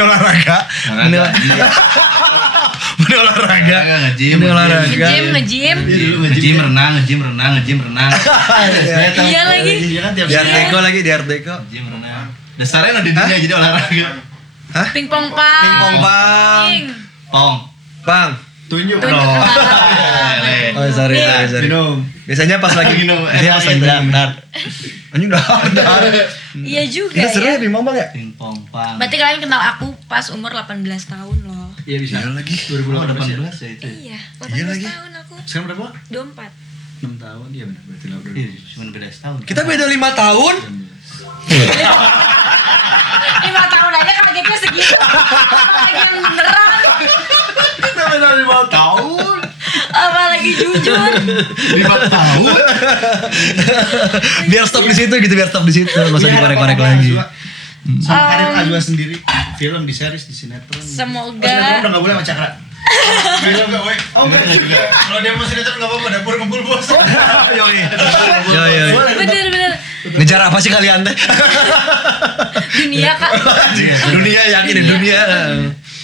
olahraga. Mending olahraga. Nge-gym. Mending olahraga. Nge-gym. Nge-gym, renang. Iya lagi. Di Art Deco lagi di Art Deco. Nge-gym, renang. Dasarnya udah dunia jadi olahraga. Hah? Pingpong pang. Pingpong pang. Ping. Pong. Bang. Tunjuk Tunjuk dong. tangan. Oh sorry. Minum. Biasanya pas lagi Minum. biasanya pas lagi dar. Anjing dar. Iya juga Ini seru ya ya. Bang Bang ya? Pingpong pang. Berarti kalian kenal aku pas umur 18 tahun loh. Iya bisa. Iya lagi. 2018 ya itu. Iya, Iya 18 lagi. tahun aku. Sekarang berapa? 24. 6 tahun. Iya benar berarti lah udah. Iya, cuma beda setahun. Kita beda 5 tahun. 5 tahun aja kagetnya segitu. Apalagi yang beneran. Kenapa 5 tahun? Apalagi jujur. 5 tahun? Biar stop di situ gitu, biar stop di situ. Enggak usah dikorek-korek lagi. Sama karir Azwa sendiri, film, di series, di sinetron. Semoga- Oh, sinetron udah nggak boleh sama Cakra. Film nggak boleh. Oh enggak juga. Kalau dia mau sinetron nggak apa-apa, dapur ngumpul bos. Yoi. Yoi. Bener-bener Ngejar apa sih kalian teh? dunia Kak. Dunia yakin di dunia.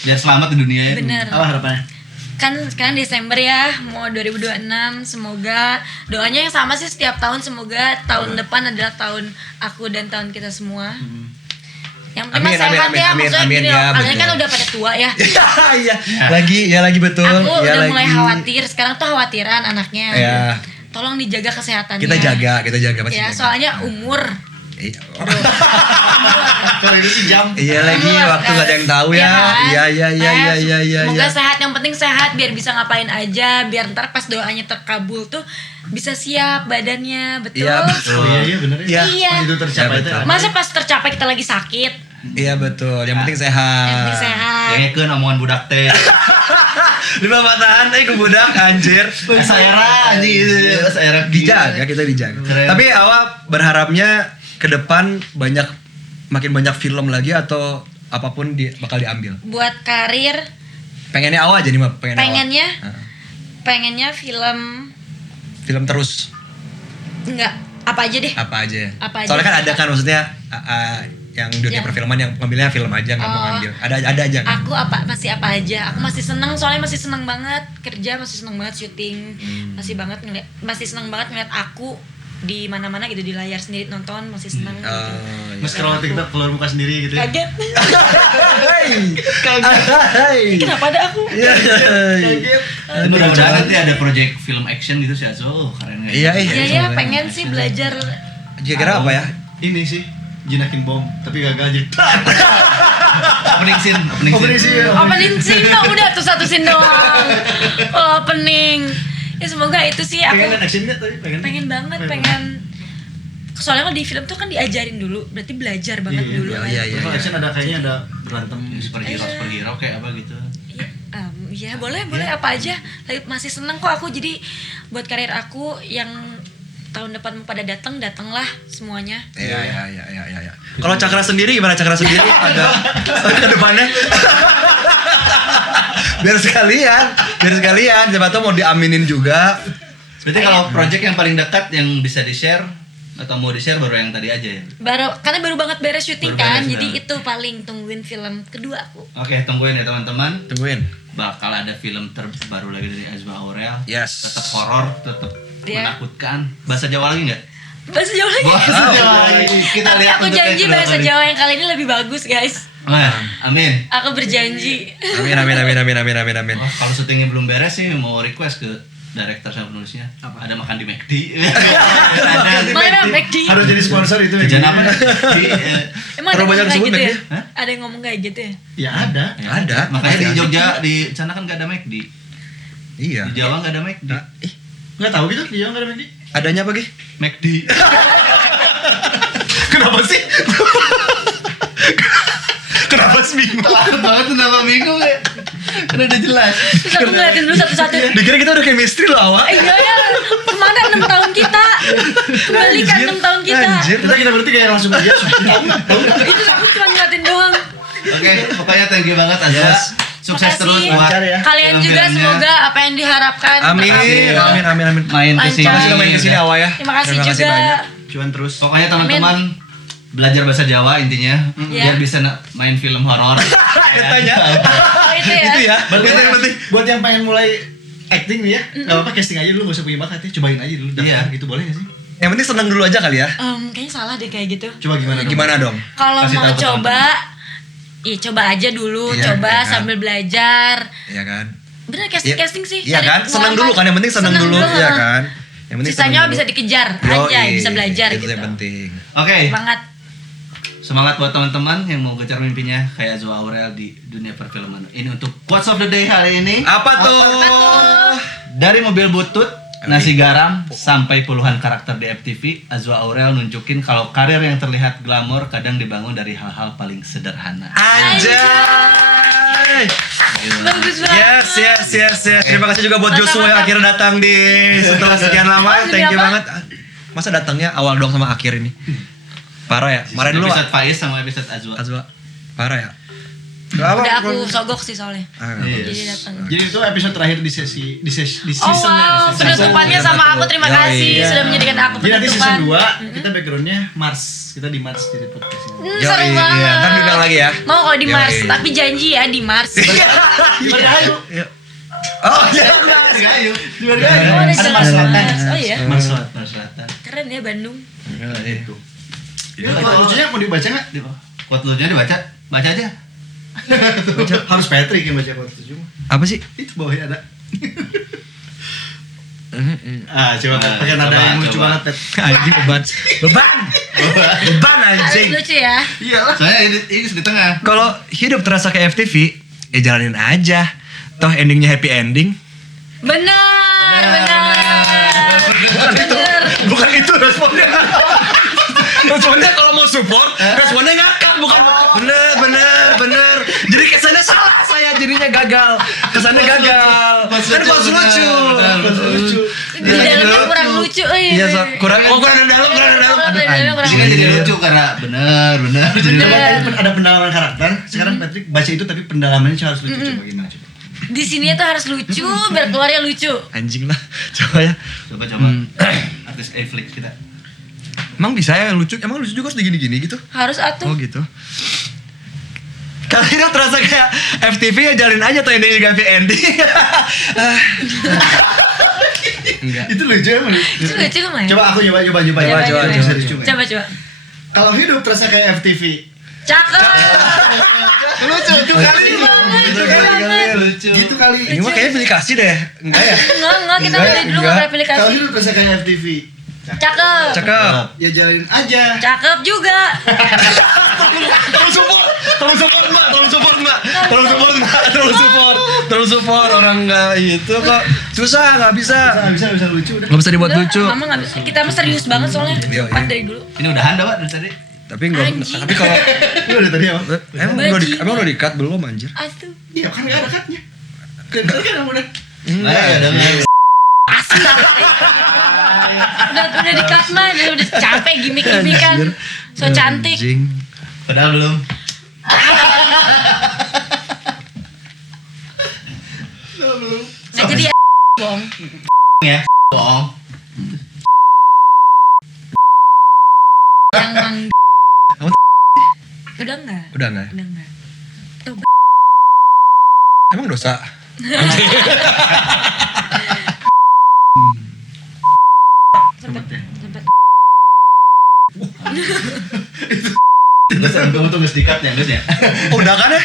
Biar selamat di dunia ya. Bener. Apa harapannya? Kan sekarang Desember ya, mau 2026, semoga doanya yang sama sih setiap tahun, semoga tahun depan adalah tahun aku dan tahun kita semua. Yang penting Amin, sehat amin, ya, amin, maksudnya amin, gini ya, loh, kalian betul. kan udah pada tua ya. Iya. Lagi betul. Aku Ya, udah lagi. mulai khawatir, sekarang tuh khawatiran anaknya. Ya. Tolong dijaga kesehatannya. Kita jaga pasti. Ya, jaga. soalnya umur. Iya. Kalau itu sih jam. Iya lagi waktu gak ada yang tahu ya. kan? Iya. Semoga sehat, yang penting sehat biar bisa ngapain aja, biar ntar pas doanya terkabul tuh bisa siap badannya, betul. Iya, betul. Oh iya bener ya. Iya. Pas itu tercapai Iya, itu. betul. Masa pas tercapai kita lagi sakit? Iya betul. Yang penting sehat. Yang penting sehat. Dengekeun omongan budak teh. 5 batahan ke budak anjir. Saera anjing gitu. Saera Dijaga, kita dijaga. Keren. Tapi awak berharapnya ke depan makin banyak film lagi atau apapun bakal diambil. Buat karir, Pengennya awak jadi mah pengennya awak. pengennya film Film terus enggak apa aja deh. apa aja. Apa aja. Soalnya kan ada kan maksudnya yang dunia Yang- perfilman yang ngambilnya film aja nggak mau Oh. ngambil. Ada aja kan. Aku masih apa aja. Aku masih seneng, soalnya masih seneng banget kerja, masih seneng banget syuting, masih seneng banget ngeliat aku di mana-mana gitu, di layar sendiri nonton, masih seneng gitu. Iya. Mas scroll TikTok keluar muka sendiri gitu ya. Kaget. Hai. Kenapa ada aku? Iya. Mudah-mudahan nanti ada project film action gitu sih Azo. Keren nggak? Iya, Iya ya, pengen sih belajar. Kira-kira apa ya? Ini sih jinakin bom, tapi gagal jadi. Opening scene. Opening scene dong, udah tuh satu scene doang. Opening. Ya semoga itu sih Pengen aku liat actionnya tadi, pengen banget, pengen. Soalnya kalau di film tuh kan diajarin dulu, berarti belajar banget Iya, dulu. iya, kan. iya. Terus action ada kayaknya ada berantem Superhero kayak apa gitu. Ya boleh apa aja. Masih seneng kok aku, jadi buat karir aku yang tahun depan pada datanglah semuanya. Iya. Kalau Cakra sendiri gimana Cakra sendiri? Ada ke depannya? biar sekalian. Siapa tahu mau diaminin juga. Berarti kalau project yang paling dekat yang bisa di-share atau mau di-share baru yang tadi aja ya? Karena baru banget beres syuting Baru kan, beres, jadi bener. itu paling tungguin film kedua aku. Oke, tungguin ya teman-teman. Tungguin. Bakal ada film terbaru lagi dari Azwa Aurel. Yes. Tetap horor, tetap Iya. menakutkan. Bahasa Jawa lagi nggak? Bahasa Jawa lagi. Bahasa Jawa lagi. Kita Tapi lihat aku untuk janji yang kedua bahasa kali. Jawa yang kali ini lebih bagus guys. Wah, amin. Aku berjanji. Amin. Wah, kalau syutingnya belum beres sih mau request ke director sama penulisnya. Ada makan di McD. Ada. Mana McD? harus jadi sponsor itu. Jajan apa? Emang ada Terlalu banyak ngomong kayak disebut gitu ya? McD? Hah? Ada yang ngomong kayak gitu ya? Ya ada. Ada. Makanya di Pasti ada. Jogja, di sana kan nggak ada McD. Iya. Di Jawa nggak ada McD. Nggak tahu gitu dia nggak ada McD. Adanya apa Gi? McD. Kenapa sih? Kenapa sih bingung? Telat banget kenapa bingung ya? Kan udah jelas. Terus aku ngeliatin dulu satu-satu. Dikira kita udah chemistry loh awak. Iya ya, kemana 6 tahun kita? Kembalikan 6 tahun kita. Anjir. Kita berarti kayak langsung aja. Tahu nggak? Itu aku cuma ngeliatin doang. Oke, pokoknya thank you banget Azwa. Yes. Sukses Makasih. terus buat Lancar ya. Kalian juga film-filmnya. semoga apa yang diharapkan Amin. berhasil. main ke sini. Lancar. Makasih udah main kesini awak ya. Terima kasih juga. banyak. Cuan terus. Pokoknya teman-teman belajar bahasa Jawa intinya biar Iya. bisa main film horor. Tanya. Oh, itu ya. Itu ya. Itu yang penting. Buat yang pengen mulai acting nih ya, nggak apa-apa casting aja dulu, nggak usah punya bakat ya, cobain aja dulu daftar Iya. gitu, boleh nggak sih? Yang penting seneng dulu aja kali ya. Kayaknya salah deh kayak gitu. Coba gimana dong? Gimana dong? Kalau Kasih mau tahu ke coba, coba aja dulu, Iya, coba iya kan. sambil belajar. Iya kan? Bener casting sih. Iya cari kan? Seneng dulu kan, yang penting seneng dulu, iya kan? Yang penting Sisanya seneng dulu. bisa dikejar Yoi, aja, bisa belajar itu gitu. yang penting. Oke, Semangat. semangat buat teman-teman yang mau kejar mimpinya kayak Azwa Aurel di dunia perfilman. Ini untuk quotes of the day hari ini Apa tuh? dari mobil butut. Nasi garam sampai puluhan karakter di FTV, Azwa Aurel nunjukin kalau karir yang terlihat glamor kadang dibangun dari hal-hal paling sederhana. Anjay. Bagus banget. Yes. Terima kasih juga buat Joshua yang akhirnya datang di setelah sekian lama. Oh, Thank you apa? banget. Masa datangnya awal dong sama akhir ini. Parah ya. Kemarin dulu Episode Faiz sama episode Azwa. Azwa. Parah ya. Udah aku sogok sih soalnya. Jadi datang. Jadi itu episode terakhir di season Oh wow, penutupannya sama aku. Terima kasih sudah menjadikan aku Jadi nanti season penutupan. 2 kita backgroundnya Mars. Kita di Mars jadi podcast ini. Seru banget. Iya, ntar dibilang lagi ya. Mau kalau di Yoi. Mars, tapi janji ya di Mars. Dirgahayu. Oh, iya. Dirgahayu. Oh, Ada jalan Mars Selatan. Oh iya, Mars Selatan. keren ya Bandung. Itu lucunya mau dibaca nggak? Quote lucunya dibaca, baca aja. Harus Patrick yang baca quote lucu. Apa sih? Itu bawahnya ada. Coba pakai nada coba, yang lucu coba. banget, Pet. Anjing beban Harus anjing. lucu ya. Iyalah. Soalnya ini di tengah. Kalau hidup terasa kayak FTV, ya jalanin aja. Toh endingnya happy ending. Benar. Bukan itu responnya. Responnya kalau mau support, responnya ngakak bukan. Bener. Jadi kesannya salah saya, jadinya gagal. Kesannya gagal. Kan pas lucu. Di dalamnya kurang lucu. Iya, kurang ada dalam. Aduh, Kurang Ini jadi lucu. lucu karena bener. Jadi Coba tadi ada pendalaman karakter. Sekarang Patrick baca itu tapi pendalamannya harus lucu. Coba gimana coba? Di sini tuh harus lucu, biar keluarnya lucu. anjing lah. Coba ya. coba artis Netflix kita. Emang bisa ya lucu? Emang lucu juga harus digini-gini gitu? Harus atuh. Oh gitu. Kalau hidup terasa kayak FTV ya jalin aja tuh ending juga happy ending. Enggak. Itu lucu emang. Itu lucu lumayan. Coba aku coba. Coba. Kalau hidup terasa kayak FTV. Cakep. Lucu itu kali. Lucu. Gitu kali. Ini mah kayaknya aplikasi deh. Enggak ya? Enggak, kita udah dulu nggak Kalau aplikasi. hidup terasa kayak FTV. Cakep. Cakep. Ya jalanin aja. Cakep juga. Tolong support orang enggak itu kok susah nggak bisa. Bisa lucu udah. Nggak bisa dibuat Udah, lucu. Mama nggak bisa. Kita mah serius banget soalnya. Iya, Cepat iya. dari dulu. Ini udahan dah Pak dari tadi. Tapi enggak. Anjing. Tapi kalau Lu udah tadi apa? emang udah di-cut belum anjir? Atuh. Iya kan nggak ada cutnya. Kan udah. Udah di cut mah, udah capek gimmick-gimmickan. So cantik. Anjing. Padahal belum. Nggak jadi bohong. Ya. Bohong. Yang mang. Kamu Udah enggak? Udah enggak? Udah enggak. Tuh Emang dosa? sempet. Terus kamu tuh nge-stick up ya, guys ya. Udah kan ya?